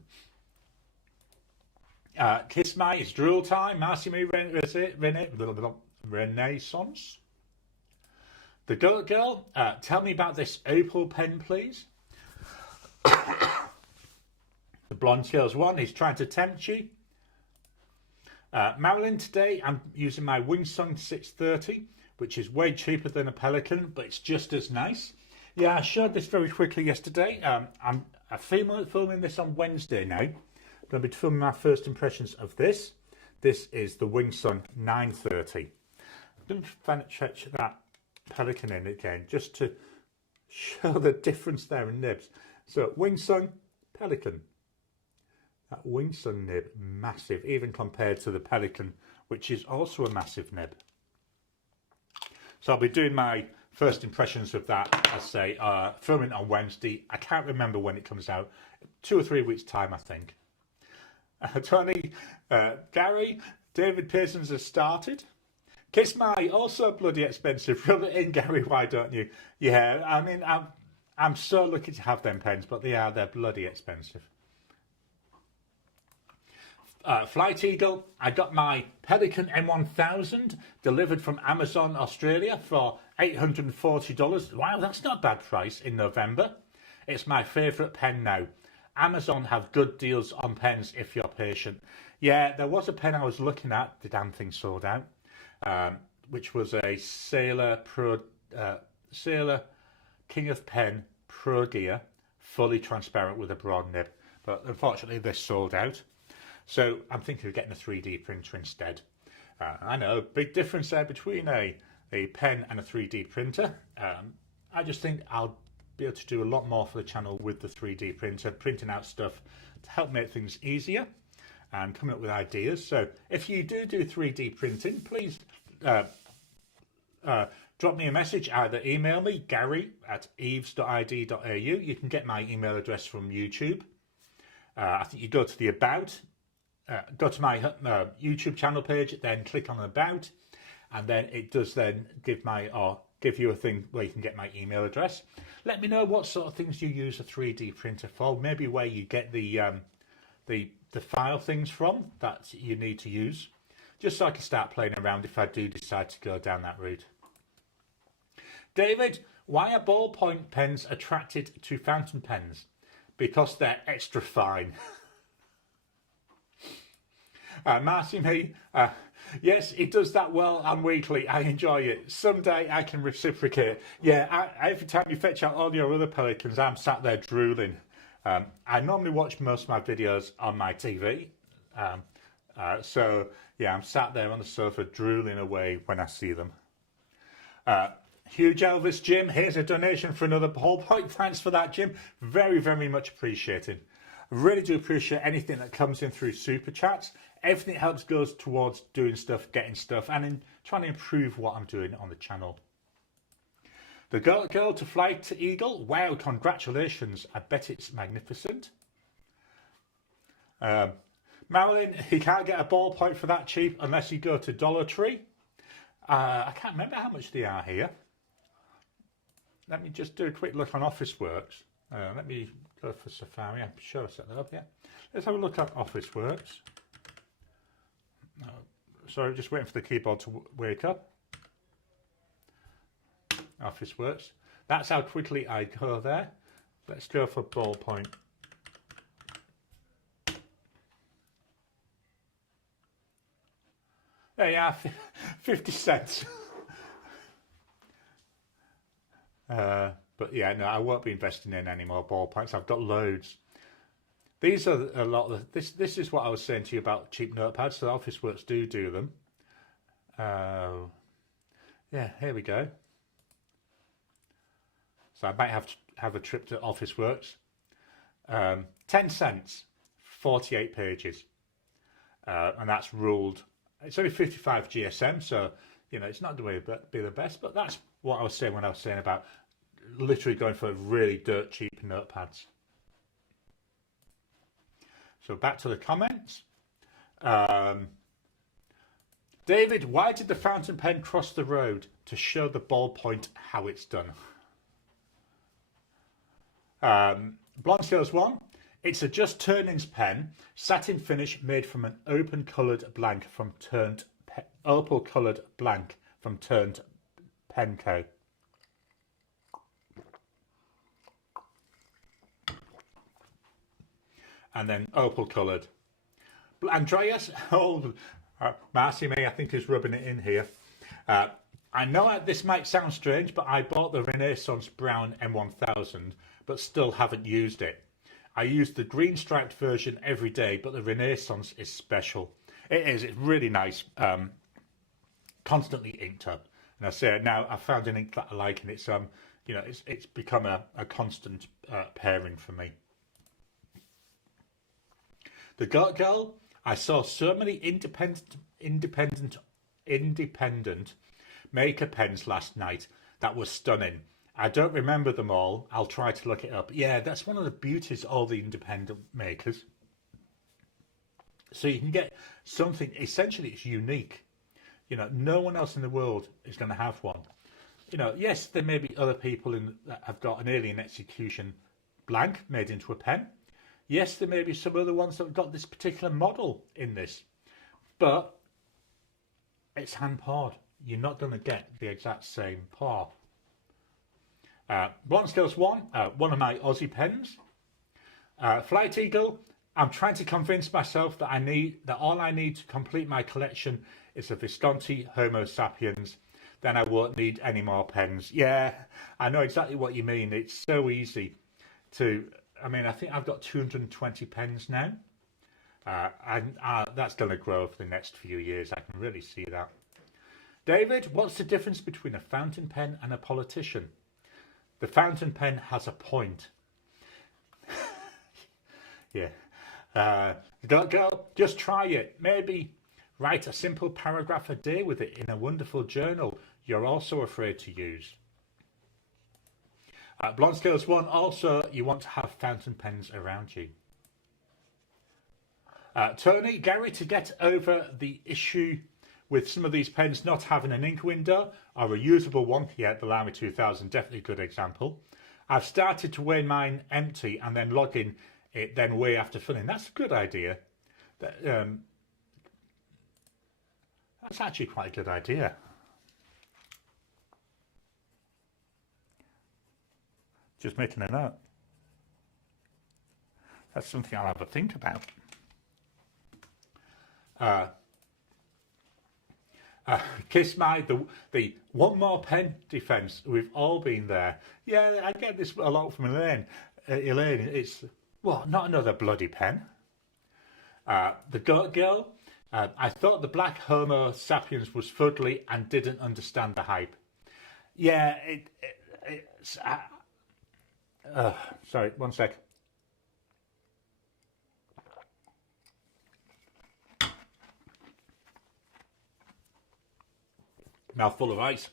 Kiss My, it's drool time. Marcy Renaissance. The girl, tell me about this Opal pen, please. Blonde Scales 1, he's trying to tempt you. Marilyn, today I'm using my Wingsung 630, which is way cheaper than a Pelican, but it's just as nice. Yeah, I showed this very quickly yesterday. I'm filming this on Wednesday now. I'm going to be filming my first impressions of this. This is the Wingsung 930. I'm going to stretch that Pelican in again, just to show the difference there in nibs. So Wingsung, Pelican. That Wingsung nib, massive, even compared to the Pelican, which is also a massive nib. So I'll be doing my first impressions of that, I say, filming on Wednesday. I can't remember when it comes out. 2 or 3 weeks' time, I think. Tony, Gary, David Pearson's has started. Kiss My, also bloody expensive. Rub it in, Gary, why don't you? Yeah, I mean, I'm so lucky to have them pens, but they're bloody expensive. Flight Eagle, I got my Pelican M1000 delivered from Amazon Australia for $840. Wow, that's not a bad price in November. It's my favourite pen now. Amazon have good deals on pens if you're patient. Yeah, there was a pen I was looking at, the damn thing sold out, which was a Sailor King of Pen Pro Gear, fully transparent with a broad nib. But unfortunately, this sold out. So I'm thinking of getting a 3D printer instead. I know, big difference there between a pen and a 3D printer. I just think I'll be able to do a lot more for the channel with the 3D printer, printing out stuff to help make things easier and coming up with ideas. So if you do 3D printing, please drop me a message, either email me, gary@eves.id.au. You can get my email address from YouTube. I think you go to the About, go to my YouTube channel page, then click on About, and then it does then give you a thing where you can get my email address. Let me know what sort of things you use a 3D printer for, maybe where you get the file things from that you need to use, just so I can start playing around if I do decide to go down that route. David, why are ballpoint pens attracted to fountain pens? Because they're extra fine. Marcy, yes, it does that well and weekly. I enjoy it. Someday I can reciprocate. Yeah, every time you fetch out all your other Pelicans, I'm sat there drooling. I normally watch most of my videos on my TV. So, yeah, I'm sat there on the sofa drooling away when I see them. Huge Elvis Jim, here's a donation for another ballpoint. Thanks for that, Jim. Very, very much appreciated. I really do appreciate anything that comes in through Super Chats. Everything helps goes towards doing stuff, getting stuff, and in trying to improve what I'm doing on the channel. The girl to Flight Eagle. Wow, congratulations. I bet it's magnificent. Marilyn, you can't get a ballpoint for that cheap unless you go to Dollar Tree. I can't remember how much they are here. Let me just do a quick look on Officeworks. Let me go for Safari. I'm sure I set that up, yeah. Let's have a look at Officeworks. Sorry, just waiting for the keyboard to wake up. Officeworks. That's how quickly I go there. Let's go for ballpoint. There you are, 50 cents. But yeah, no, I won't be investing in any more ballpoints. I've got loads. These are a lot of this is what I was saying to you about cheap notepads. So Officeworks do them. Yeah, here we go. So I might have a trip to Officeworks. 10 cents, 48 pages, and that's ruled. It's only 55 GSM, so you know it's not going to be the best. But that's what I was saying when I was saying about literally going for really dirt cheap notepads. So back to the comments. David, why did the fountain pen cross the road? To show the ballpoint how it's done. Blonde Scales 1. It's a Just Turnings pen, satin finish made from an opal coloured blank from turned Penco. and then opal coloured. Andreas, oh, Marcy May, I think is rubbing it in here. I know this might sound strange, but I bought the Renaissance Brown M1000, but still haven't used it. I use the green striped version every day, but the Renaissance is special. It is, it's really nice, constantly inked up. And I say now I found an ink that I like, and it's you know, it's become a constant pairing for me. The Goat Girl, I saw so many independent maker pens last night that was stunning. I don't remember them all. I'll try to look it up. Yeah, that's one of the beauties of all the independent makers. So you can get something, essentially it's unique. You know, no one else in the world is going to have one. You know, yes, there may be other people that have got an alien execution blank made into a pen. Yes, there may be some other ones that have got this particular model in this. But it's hand poured. You're not going to get the exact same pour. Bronze Scales 1, one of my Aussie pens. Flight Eagle, I'm trying to convince myself that all I need to complete my collection is a Visconti Homo sapiens. Then I won't need any more pens. Yeah, I know exactly what you mean. It's so easy to, I mean, I think I've got 220 pens now. And that's going to grow for the next few years. I can really see that. David, what's the difference between a fountain pen and a politician? The fountain pen has a point. Yeah. Girl, just try it. Maybe write a simple paragraph a day with it in a wonderful journal you're also afraid to use. Blonde Scales 1, also you want to have fountain pens around you. Tony, Gary, to get over the issue with some of these pens not having an ink window or a usable one, yeah, the Lamy 2000, definitely a good example. I've started to weigh mine empty and then log in it, then weigh after filling. That's a good idea. That's actually quite a good idea. Just making a note. That's something I'll have a think about. Kiss my, the one more pen defence. We've all been there. Yeah, I get this a lot from Elaine. Elaine, it's, what, not another bloody pen. The Goat Girl, I thought the black Homo sapiens was fugly and didn't understand the hype. Yeah, it's... sorry, one sec. Mouthful of ice.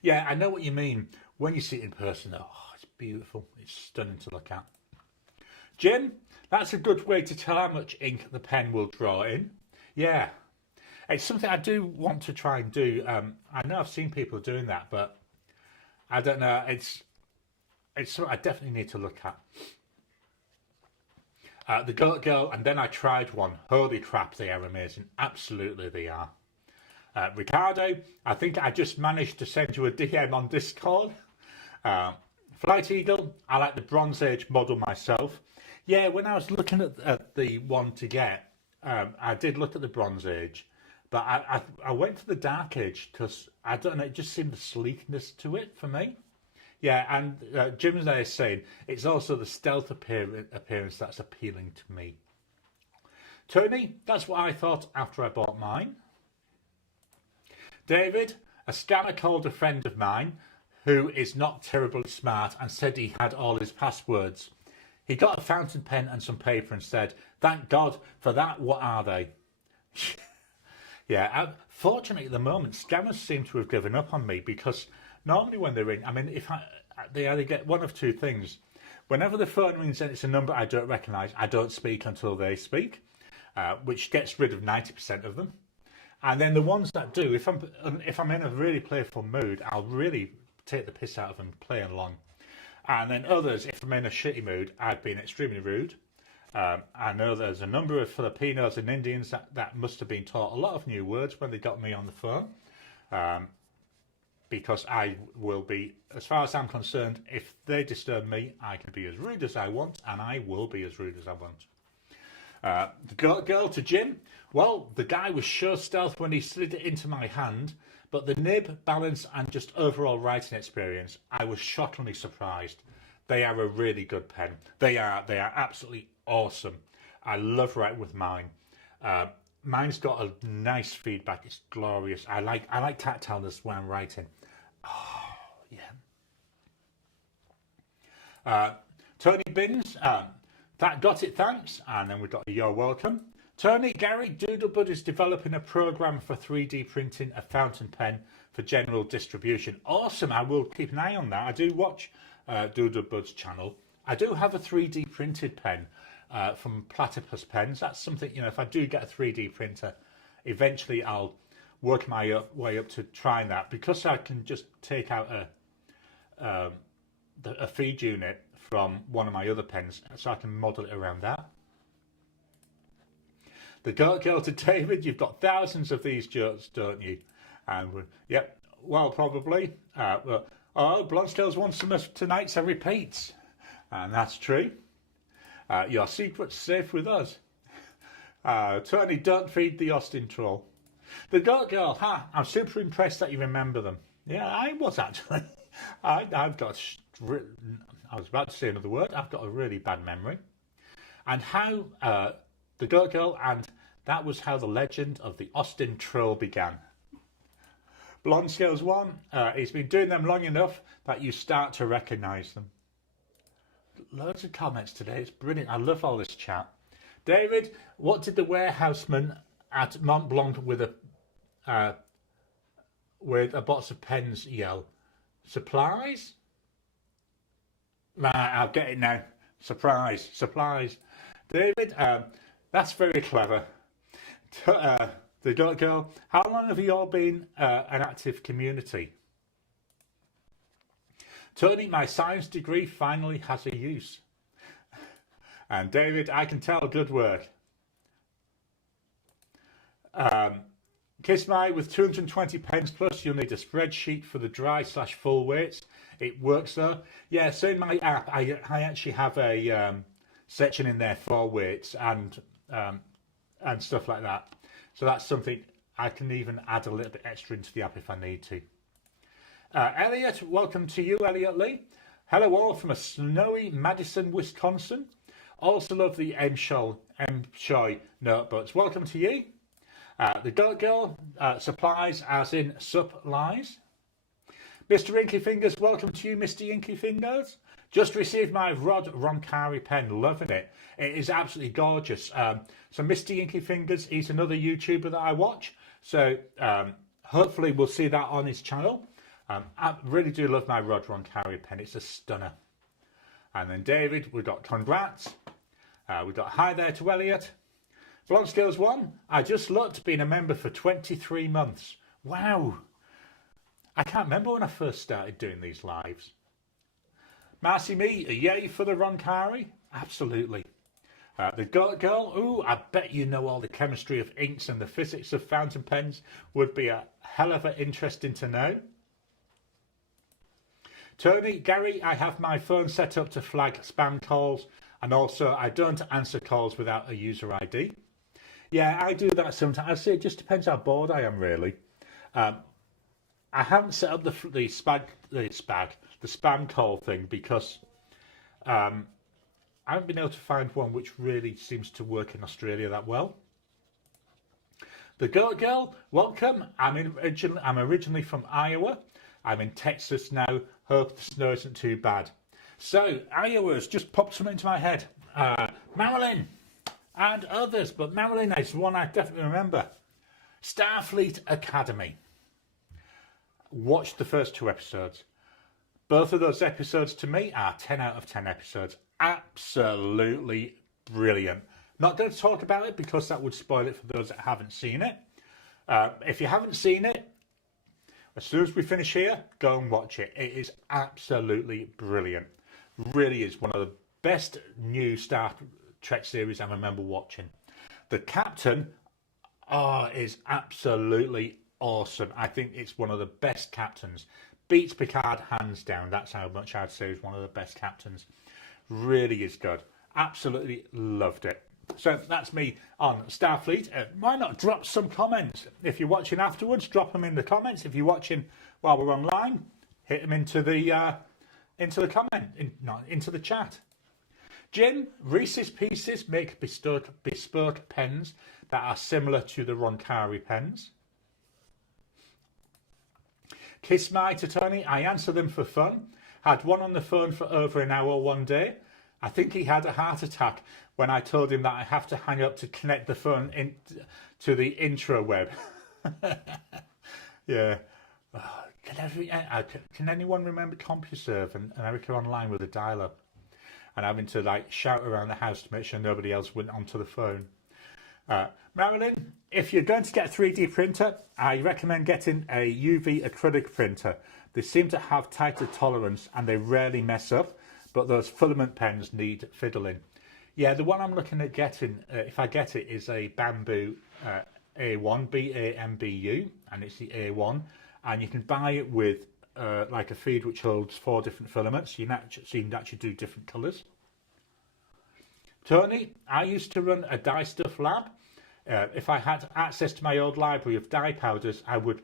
Yeah, I know what you mean. When you see it in person, oh, it's beautiful. It's stunning to look at. Jim, that's a good way to tell how much ink the pen will draw in. Yeah, it's something I do want to try and do. I know I've seen people doing that, but I don't know. It's something I definitely need to look at. The Goat Girl, and then I tried one. Holy crap, they are amazing. Absolutely, they are. Ricardo, I think I just managed to send you a DM on Discord. Flight Eagle, I like the Bronze Age model myself. Yeah, when I was looking at the one to get, I did look at the Bronze Age, but I went for the Dark Age because, I don't know, it just seemed the sleekness to it for me. Yeah, and Jim's there saying it's also the stealth appearance that's appealing to me. Tony, that's what I thought after I bought mine. David, a scammer called a friend of mine who is not terribly smart and said he had all his passwords. He got a fountain pen and some paper and said, "Thank God for that, what are they?" Yeah, fortunately at the moment, scammers seem to have given up on me because normally when they ring, I mean, they either get one of two things. Whenever the phone rings and it's a number I don't recognise, I don't speak until they speak, which gets rid of 90% of them. And then the ones that do, if I'm in a really playful mood, I'll really take the piss out of them playing along. And then others, if I'm in a shitty mood, I've been extremely rude. I know there's a number of Filipinos and Indians that must have been taught a lot of new words when they got me on the phone. Because I will be, as far as I'm concerned, if they disturb me, I can be as rude as I want, and I will be as rude as I want. The girl to Jim. Well, the guy was sure stealth when he slid it into my hand, but the nib, balance, and just overall writing experience, I was shockingly surprised. They are a really good pen. They are absolutely awesome. I love writing with mine. Mine's got a nice feedback. It's glorious. I like tactileness when I'm writing. Oh yeah. Tony Bins. That got it, thanks. And then we've got a you're welcome. Tony, Gary, Doodlebud is developing a program for 3D printing a fountain pen for general distribution. Awesome, I will keep an eye on that. I do watch Doodlebud's channel. I do have a 3D printed pen from Platypus Pens. That's something, you know, if I do get a 3D printer, eventually I'll work my way up to trying that, because I can just take out a feed unit from one of my other pens, so I can model it around that. The girl to David, you've got thousands of these jokes, don't you? And yep, well, probably. Blonsdale's won some of tonight's and repeats. And that's true. Your secret's safe with us. Tony, don't feed the Austin troll. The girl, I'm super impressed that you remember them. Yeah, I was actually. I've got, I was about to say another word, I've got a really bad memory. And how the girl, and that was how the legend of the Austin troll began. Blonde Scales 1, he's been doing them long enough that you start to recognise them. Loads of comments today, it's brilliant. I love all this chat. David, what did the warehouseman at Mont Blanc with a box of pens yell? Supplies? Right, I'll get it now. Supplies. David, that's very clever. The girl, how long have you all been an active community? Tony, my science degree finally has a use. And David, I can tell, good work. Kiss my, with 220 pens plus, you'll need a spreadsheet for the dry/full weights. It works though. Yeah, so in my app, I actually have a section in there for weights and stuff like that. So that's something I can even add a little bit extra into the app if I need to. Elliot, welcome to you, Elliot Lee. Hello all from a snowy Madison, Wisconsin. Also love the M-Shoy notebooks. Welcome to you. The girl supplies as in supplies. Mr. Inky Fingers, welcome to you, Mr. Inky Fingers. Just received my Rod Roncari pen, loving it. It is absolutely gorgeous. So Mr. Inky Fingers, he's another YouTuber that I watch. So hopefully we'll see that on his channel. I really do love my Rod Roncari pen. It's a stunner. And then David, we've got congrats. We've got hi there to Elliot. Blonde Skills 1, I just looked, been a member for 23 months. Wow. I can't remember when I first started doing these lives. Marcy Me, a yay for the Roncari? Absolutely. The girl, ooh, I bet you know all the chemistry of inks and the physics of fountain pens. Would be a hell of a interesting to know. Tony, Gary, I have my phone set up to flag spam calls, and also I don't answer calls without a user ID. Yeah, I do that sometimes. I say it just depends how bored I am, really. I haven't set up the spam call thing because I haven't been able to find one which really seems to work in Australia that well. The girl, welcome. I'm originally from Iowa. I'm in Texas now. Hope the snow isn't too bad. So Iowa's just popped something into my head. Marilyn and others, but Marilyn is one I definitely remember. Starfleet Academy. Watched the first 2 episodes. Both of those episodes to me are 10 out of 10 episodes. Absolutely brilliant. Not going to talk about it because that would spoil it for those that haven't seen it. If you haven't seen it, as soon as we finish here, go and watch it. It is absolutely brilliant. Really is one of the best new Star Trek series I remember watching. The captain is absolutely awesome. I think it's one of the best captains. Beats Picard hands down. That's how much I'd say is one of the best captains. Really is good. Absolutely loved it. So that's me on Starfleet. Why not drop some comments? If you're watching afterwards, drop them in the comments. If you're watching while we're online, hit them into the into the chat. Jim, Reese's Pieces make bespoke pens that are similar to the Roncari pens. Kiss My to Tony, I answer them for fun. Had one on the phone for over an hour one day. I think he had a heart attack when I told him that I have to hang up to connect the phone to the intro web. Yeah. Oh, can anyone remember CompuServe and Erica Online with a dial-up? And having to like shout around the house to make sure nobody else went onto the phone. Marilyn, if you're going to get a 3D printer, I recommend getting a UV acrylic printer. They seem to have tighter tolerance and they rarely mess up, but those filament pens need fiddling. Yeah, the one I'm looking at getting, if I get it, is a Bamboo A1, B-A-M-B-U, and it's the A1, and you can buy it with like a feed which holds 4 different filaments, so you can actually do different colours. Tony, I used to run a dye stuff lab. If I had access to my old library of dye powders, I would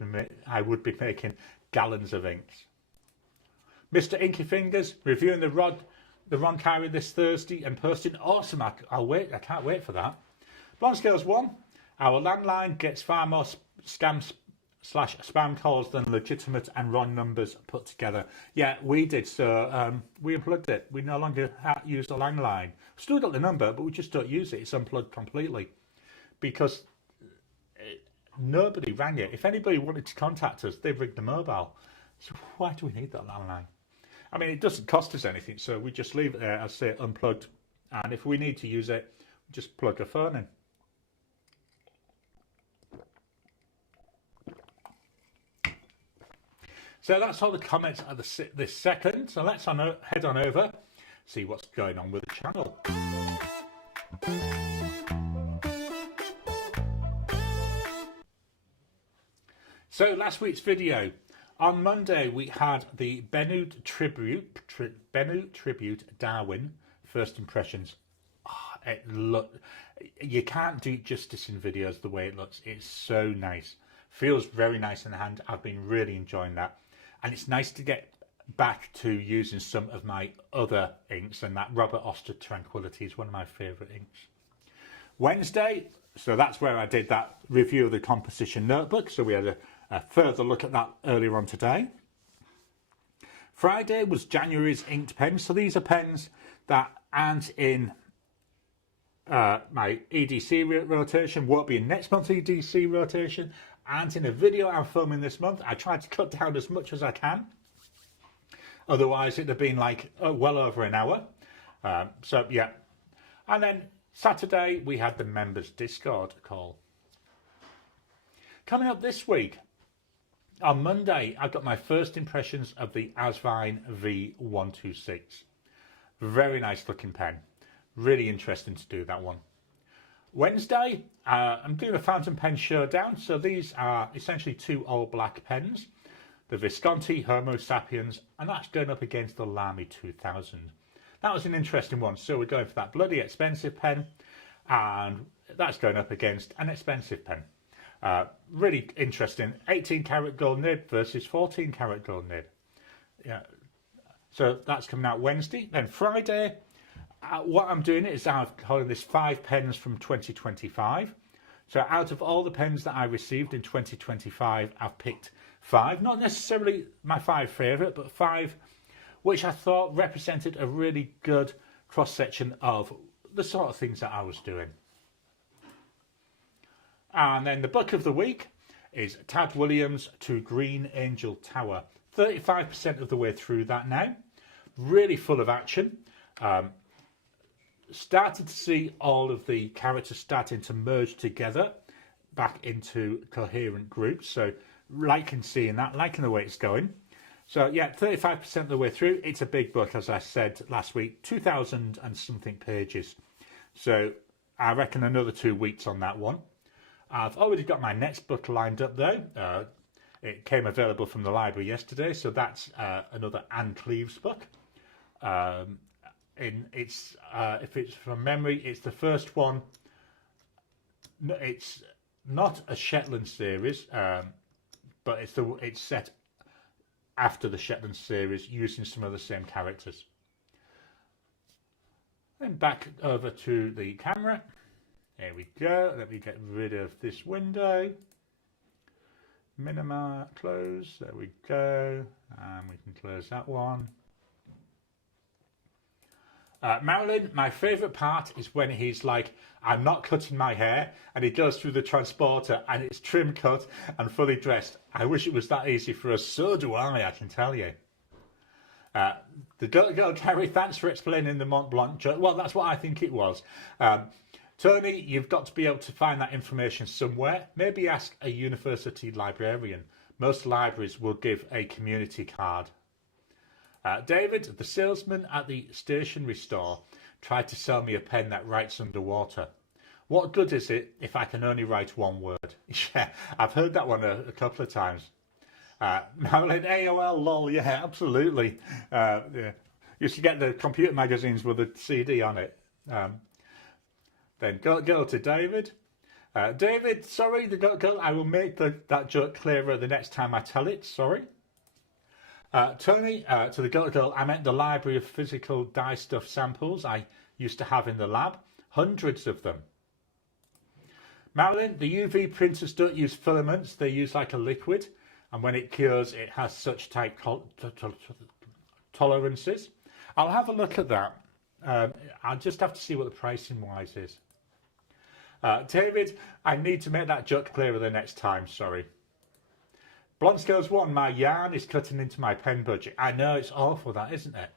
be making gallons of inks. Mr. Inky Fingers, reviewing the Roncari this Thursday and posting. Awesome, I'll wait. I can't wait for that. Blonde Scales 1, our landline gets far more scam/spam calls than legitimate and wrong numbers put together. Yeah, we did, so we unplugged it. We no longer use the landline. Still got the number, but we just don't use it. It's unplugged completely because nobody rang it. If anybody wanted to contact us, they'd ring the mobile. So why do we need that landline? I mean, it doesn't cost us anything, so we just leave it there, as say, unplugged. And if we need to use it, we just plug a phone in. So that's all the comments at this second. So let's head on over, see what's going on with the channel. So last week's video. On Monday we had the Bennu Tribute Darwin First Impressions. Oh, you can't do justice in videos the way it looks. It's so nice. Feels very nice in the hand. I've been really enjoying that. And it's nice to get back to using some of my other inks, and that Robert Oster Tranquility is one of my favourite inks. Wednesday, so that's where I did that review of the composition notebook. So we had a further look at that earlier on today. Friday was January's inked pens. So these are pens that aren't in my EDC rotation, won't be in next month's EDC rotation, aren't in a video I'm filming this month. I tried to cut down as much as I can. Otherwise, it'd have been like well over an hour. So, yeah. And then Saturday, we had the members Discord call. Coming up this week, on Monday, I got my first impressions of the Asvine V126. Very nice looking pen. Really interesting to do that one. Wednesday, I'm doing a fountain pen showdown. So these are essentially 2 all black pens. The Visconti Homo Sapiens, and that's going up against the Lamy 2000. That was an interesting one. So we're going for that bloody expensive pen, and that's going up against an expensive pen. Really interesting. 18 karat gold nib versus 14 karat gold nib. Yeah. So that's coming out Wednesday. Then Friday, what I'm doing is I'm calling this 5 pens from 2025. So out of all the pens that I received in 2025, I've picked 5. Not necessarily my 5 favourite, but 5 which I thought represented a really good cross-section of the sort of things that I was doing. And then the book of the week is Tad Williams to Green Angel Tower. 35% of the way through that now. Really full of action. Started to see all of the characters starting to merge together back into coherent groups. So liking seeing that, liking the way it's going. So yeah, 35% of the way through. It's a big book, as I said last week, 2,000 and something pages. So I reckon another 2 weeks on that one. I've already got my next book lined up though. It came available from the library yesterday, so that's another Anne Cleeves book. it's if it's from memory, it's the first one. It's not a Shetland series, but it's set after the Shetland series, using some of the same characters. Then back over to the camera. There we go. Let me get rid of this window. Minimize, close. There we go. And we can close that one. Marilyn, my favourite part is when he's like, I'm not cutting my hair, and he goes through the transporter and it's trim cut and fully dressed. I wish it was that easy for us. So do I can tell you. The girl Carrie, thanks for explaining the Mont Blanc joke. Well, that's what I think it was. Tony, you've got to be able to find that information somewhere. Maybe ask a university librarian. Most libraries will give a community card. David, the salesman at the stationery store, tried to sell me a pen that writes underwater. What good is it if I can only write one word? Yeah, I've heard that one a couple of times. Marilyn, AOL, lol, yeah, absolutely. Yeah. Used to get the computer magazines with a CD on it. Then go to David. David, sorry, the girl, I will make that joke clearer the next time I tell it, sorry. Tony, to the girl, I meant the library of physical dye stuff samples I used to have in the lab. Hundreds of them. Marilyn, the UV printers don't use filaments, they use like a liquid. And when it cures, it has such tight tolerances. I'll have a look at that. I'll just have to see what the pricing wise is. David, I need to make that joke clearer the next time, sorry. Blonde Scales 1, my yarn is cutting into my pen budget. I know, it's awful that, isn't it?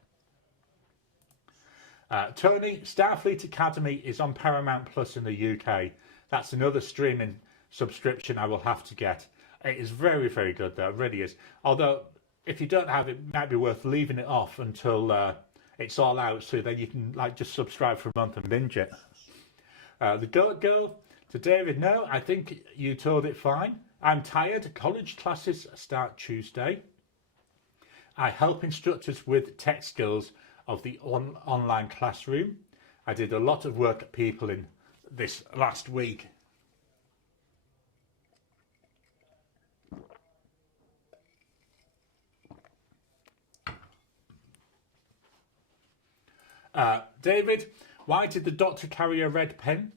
Tony, Starfleet Academy is on Paramount Plus in the UK. That's another streaming subscription I will have to get. It is very, very good though, it really is. Although, if you don't have it, it might be worth leaving it off until it's all out, so then you can like just subscribe for a month and binge it. The girl to David, no, I think you told it fine. I'm tired. College classes start Tuesday. I help instructors with tech skills of the online classroom. I did a lot of work at people in this last week. David, why did the doctor carry a red pen?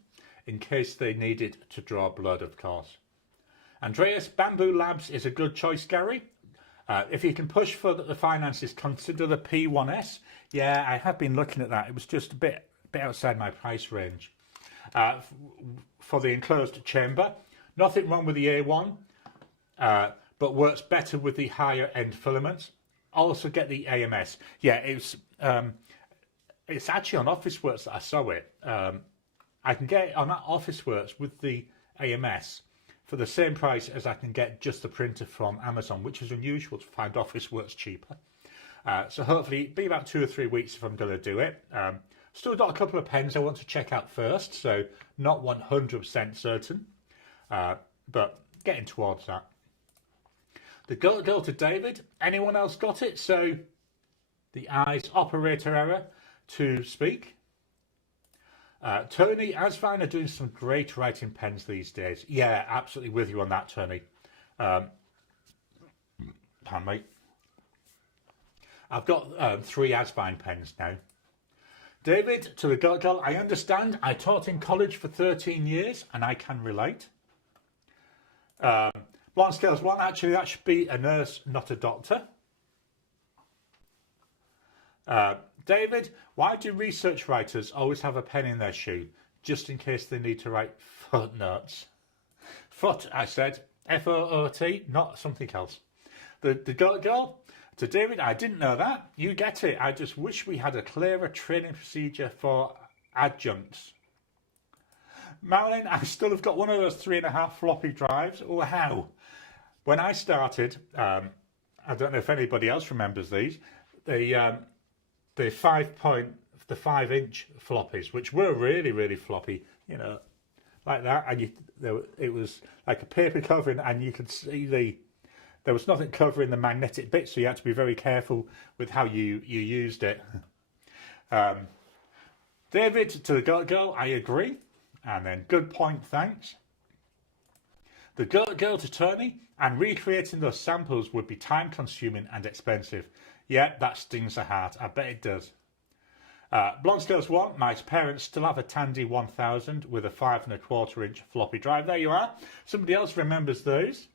In case they needed to draw blood, of course. Andreas, Bamboo Labs is a good choice, Gary. If you can push for the finances, consider the P1S. Yeah, I have been looking at that. It was just a bit outside my price range. For the enclosed chamber, nothing wrong with the A1, but works better with the higher end filaments. Also get the AMS. Yeah, it's actually on Officeworks that I saw it. I can get it on Officeworks with the AMS for the same price as I can get just the printer from Amazon, which is unusual to find Officeworks cheaper. So hopefully it'll be about 2 or 3 weeks if I'm going to do it. Still got a couple of pens I want to check out first, so not 100% certain, but getting towards that. The girl to David, anyone else got it? So the eyes operator error to speak. Tony, Asvine are doing some great writing pens these days. Yeah, absolutely with you on that, Tony. Pardon me. I've got 3 Asvine pens now. David, to the girl, I understand. I taught in college for 13 years and I can relate. Blonde Scales 1, actually that should be a nurse, not a doctor. David, why do research writers always have a pen in their shoe, just in case they need to write footnotes? Foot, I said. F-O-O-T, not something else. The girl, to David, I didn't know that. You get it. I just wish we had a clearer training procedure for adjuncts. Marilyn, I still have got one of those 3.5 floppy drives. Oh, how? When I started, I don't know if anybody else remembers these, the 5-inch floppies, which were really, really floppy, you know, like that, and it was like a paper covering, and you could see there was nothing covering the magnetic bit, so you had to be very careful with how you used it. David to the girl, I agree. And then good point, thanks. The girl to Tony, and recreating those samples would be time consuming and expensive. Yeah, that stings the heart. I bet it does. Blonde Girls 1, my parents still have a Tandy 1000 with a 5¼ inch floppy drive. There you are. Somebody else remembers those.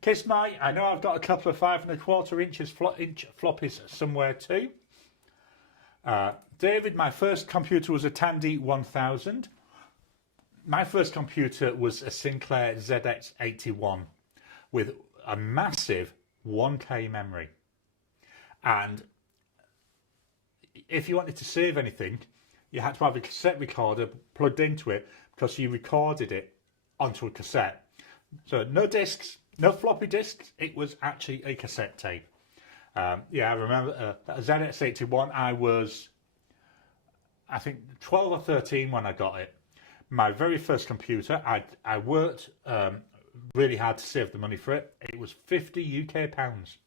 Kiss My, I know I've got a couple of 5¼ inch floppies somewhere too. David, my first computer was a Tandy 1000. My first computer was a Sinclair ZX81 with a massive 1K memory. And if you wanted to save anything, you had to have a cassette recorder plugged into it because you recorded it onto a cassette. So no discs, no floppy disks, it was actually a cassette tape. Yeah, I remember ZX81, I was, I think, 12 or 13 when I got it. My very first computer, I worked really hard to save the money for it. It was 50 UK pounds.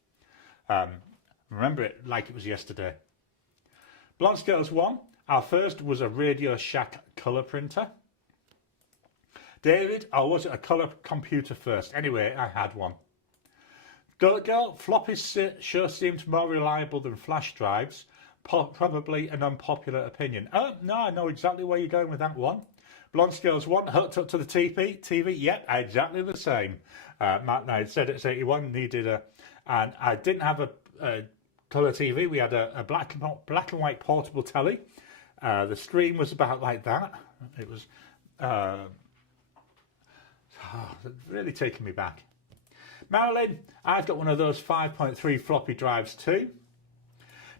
Remember it like it was yesterday. Blonde Girls 1, our first was a Radio Shack colour printer. David, or was it a colour computer first? Anyway, I had one. Girl, floppies sure seemed more reliable than flash drives. Probably an unpopular opinion. Oh, no, I know exactly where you're going with that one. Blonde Girls 1, hooked up to the TV. Yep, exactly the same. Matt and I said it's 81, needed a... And I didn't have a colour TV. We had a black and white portable telly. The screen was about like that. It was really taking me back. Marilyn, I've got one of those 5.3 floppy drives too.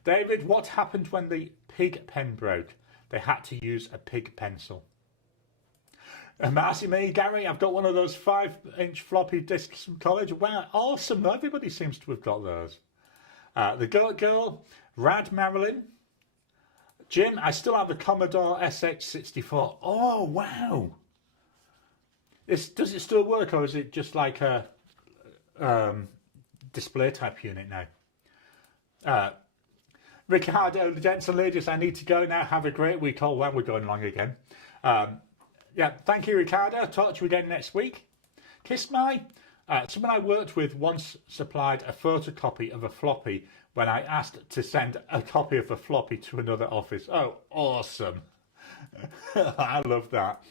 David, what happened when the pig pen broke? They had to use a pig pencil. Marcy me, Gary, I've got one of those 5-inch floppy disks from college. Wow, awesome. Everybody seems to have got those. The girl, Rad Marilyn. Jim, I still have a Commodore SX64. Oh, wow. Does it still work, or is it just like a display type unit now? Ricardo, gents and ladies, I need to go now. Have a great week. Oh, wow, we're going long again. Yeah, thank you, Ricardo. Talk to you again next week. Kiss My. Someone I worked with once supplied a photocopy of a floppy when I asked to send a copy of a floppy to another office. Oh, awesome. I love that.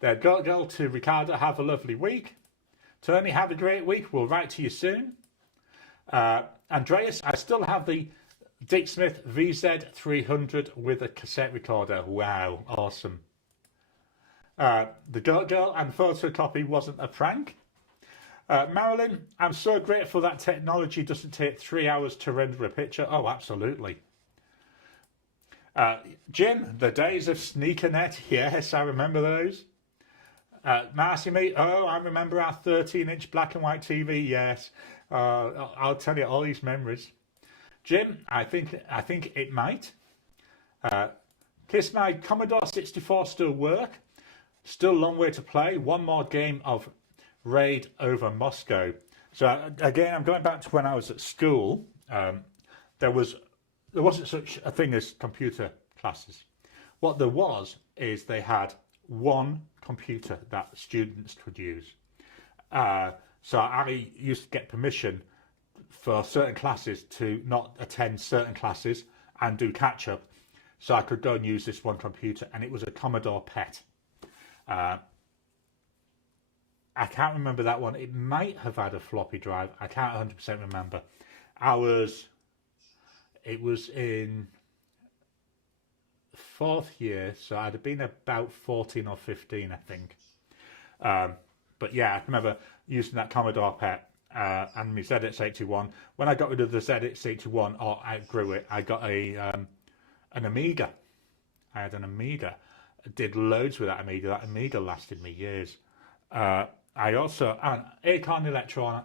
There, girl to Ricardo, have a lovely week. Tony, have a great week. We'll write to you soon. Andreas, I still have the Dick Smith VZ300 with a cassette recorder. Wow, awesome. The girl and photocopy wasn't a prank. Marilyn, I'm so grateful that technology doesn't take 3 hours to render a picture. Oh, absolutely. Jim, the days of SneakerNet. Yes, I remember those. Marcy me, oh, I remember our 13-inch black and white TV. Yes, I'll tell you all these memories. Jim, I think it might. Kiss My, Commodore 64 still work. Still a long way to play. One more game of Raid over Moscow. So again, I'm going back to when I was at school. There wasn't such a thing as computer classes. What there was is they had one computer that students could use. So I used to get permission for certain classes to not attend certain classes and do catch up. So I could go and use this one computer, and it was a Commodore PET. I can't remember that one. It might have had a floppy drive. I can't 100% remember. It was in 4th year, so I'd have been about 14 or 15, I think. But yeah, I remember using that Commodore PET and my ZX81. When I got rid of the ZX81, or outgrew it, I got an Amiga. I had an Amiga. I did loads with that Amiga. That Amiga lasted me years. I also, Acorn Electron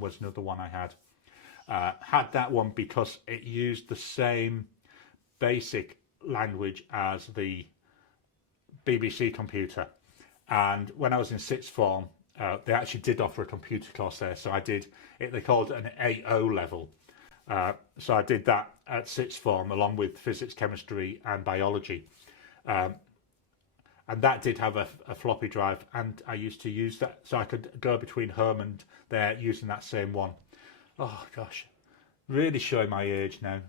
was another one I had. Had that one because it used the same basic language as the BBC computer. And when I was in 6th form, they actually did offer a computer course there. So I did it. They called it an AO level. So I did that at sixth form along with physics, chemistry and biology. And that did have a floppy drive, and I used to use that so I could go between home and there using that same one. Oh gosh, really showing my age now.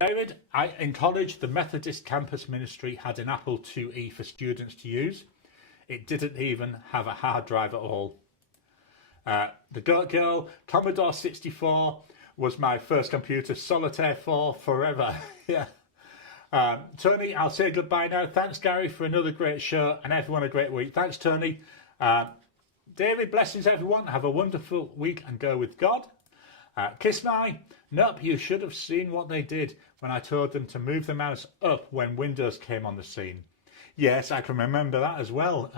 David, in college, the Methodist campus ministry had an Apple IIe for students to use. It didn't even have a hard drive at all. The Goat Girl, Commodore 64 was my first computer. Solitaire 4 forever. Yeah. Tony, I'll say goodbye now. Thanks, Gary, for another great show, and everyone a great week. Thanks, Tony. David, blessings, everyone. Have a wonderful week and go with God. Kiss my. Nope, you should have seen what they did when I told them to move the mouse up when Windows came on the scene. Yes, I can remember that as well.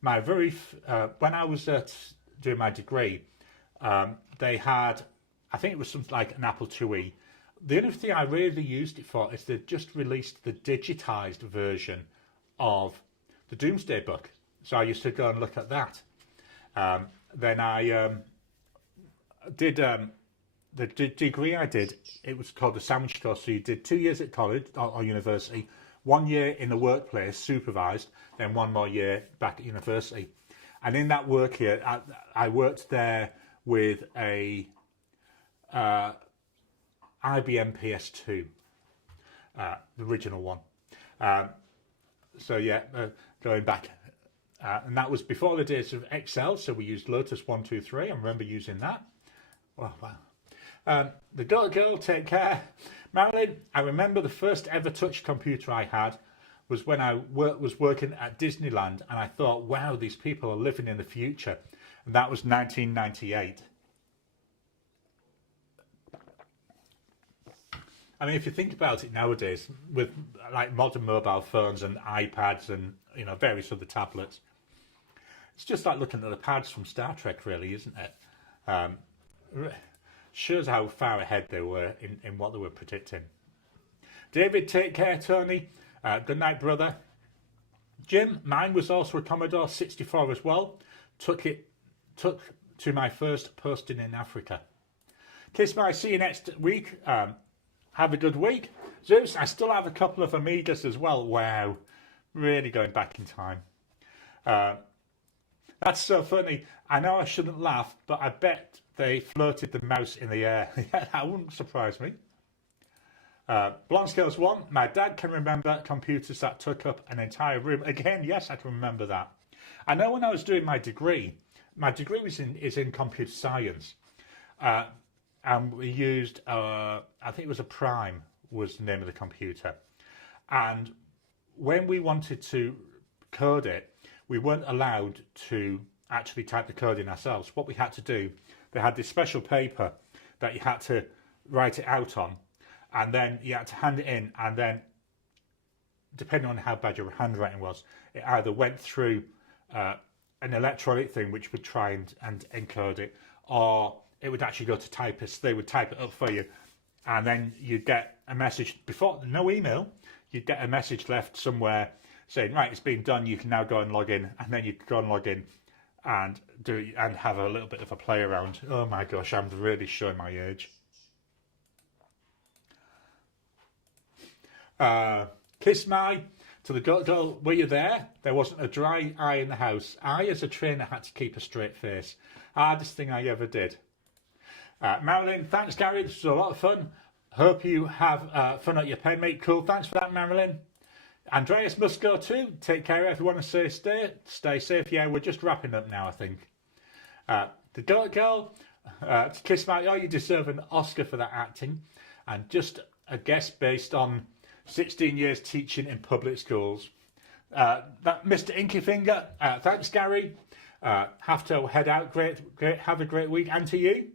When I was doing my degree, they had, I think it was something like an Apple IIe. The only thing I really used it for is they just released the digitized version of the Doomsday Book. So I used to go and look at that. Then I did the degree I did. It was called the sandwich course. So you did 2 years at college or university, 1 year in the workplace supervised, then 1 more year back at university. And in that work year, I worked there with a IBM PS2, the original one. So yeah, going back. And that was before the days of Excel, so we used Lotus 123. I remember using that. Oh, wow. The Goat Girl, take care. Marilyn, I remember the first ever touch computer I had was when I was working at Disneyland, and I thought, wow, these people are living in the future. And that was 1998. I mean, if you think about it nowadays, with like modern mobile phones and iPads and various other tablets, it's just like looking at the pads from Star Trek, really, isn't it? Shows how far ahead they were in what they were predicting. David, take care. Tony, good night, brother. Jim, mine was also a Commodore 64 as well. Took to my first posting in Africa. Kiss my, see you next week. Have a good week. Zeus, I still have a couple of Amigas as well. Wow, really going back in time. That's so funny. I know I shouldn't laugh, but I bet they floated the mouse in the air. Yeah, that wouldn't surprise me. Blonde Scales 1, my dad can remember computers that took up an entire room. Again, yes, I can remember that. I know when I was doing my degree is in computer science. And we used, I think it was a Prime was the name of the computer. And when we wanted to code it, we weren't allowed to actually type the code in ourselves. What we had to do, they had this special paper that you had to write it out on, and then you had to hand it in, and then depending on how bad your handwriting was, it either went through an electronic thing which would try and encode it, or it would actually go to typists. They would type it up for you, and then you'd get a message before, no email, you'd get a message left somewhere saying, right, it's been done, you can now go and log in, and then you'd go and log in and do and have a little bit of a play around. Oh my gosh, I'm really showing my age. Kiss my to the Goat Girl, were you there? There wasn't a dry eye in the house. I, as a trainer, had to keep a straight face. Hardest thing I ever did. Marilyn, thanks, Gary. This was a lot of fun. Hope you have fun at your pen, mate. Cool. Thanks for that, Marilyn. Andreas must go too. Take care, everyone, and stay safe. Yeah, we're just wrapping up now, I think. The Goat Girl, to Kiss my, oh, you deserve an Oscar for that acting. And just a guess based on 16 years teaching in public schools. That Mr. Inky Finger, thanks, Gary. Have to head out. Great. Have a great week. And to you.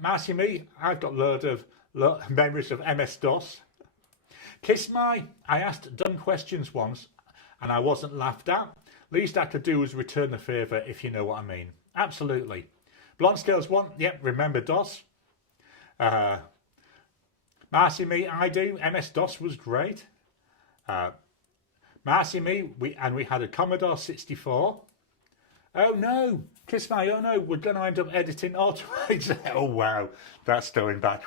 Marcy me, I've got load of memories of MS-DOS. Kiss my, I asked dumb questions once and I wasn't laughed at. Least I could do was return the favour, if you know what I mean. Absolutely. Blonde Scales 1, yep, remember DOS. Marcy me, I do. MS-DOS was great. Marcy me, we had a Commodore 64. Oh no, kiss my, oh no, we're going to end up editing automated. Oh wow, that's going back.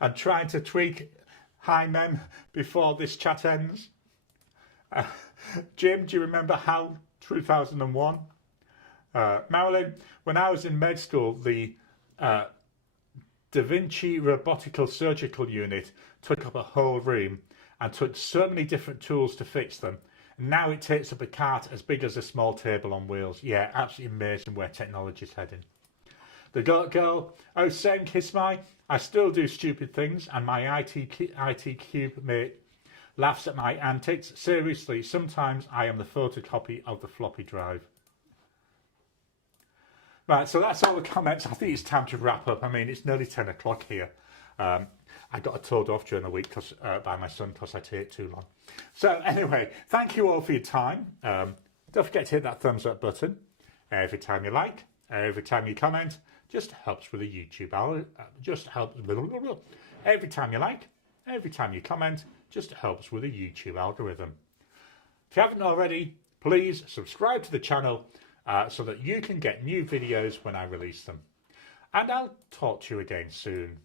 I'm trying to tweak hi mem before this chat ends. Jim, do you remember HAL 2001? Marilyn, when I was in med school, the Da Vinci robotical surgical unit took up a whole room and took so many different tools to fix them. Now it takes up a cart as big as a small table on wheels. Yeah, absolutely amazing where technology is heading. The Goat Girl, oh same kiss my, I still do stupid things and my IT cube mate laughs at my antics. Seriously, sometimes I am the photocopy of the floppy drive. Right, so that's all the comments. I think it's time to wrap up. I mean, it's nearly 10 o'clock here. I got told off during the week by my son because I take too long. So anyway, thank you all for your time. Don't forget to hit that thumbs up button every time you like, every time you comment. Just helps with the YouTube algorithm. Just helps. Every time you like, every time you comment, just helps with the YouTube algorithm. If you haven't already, please subscribe to the channel so that you can get new videos when I release them. And I'll talk to you again soon.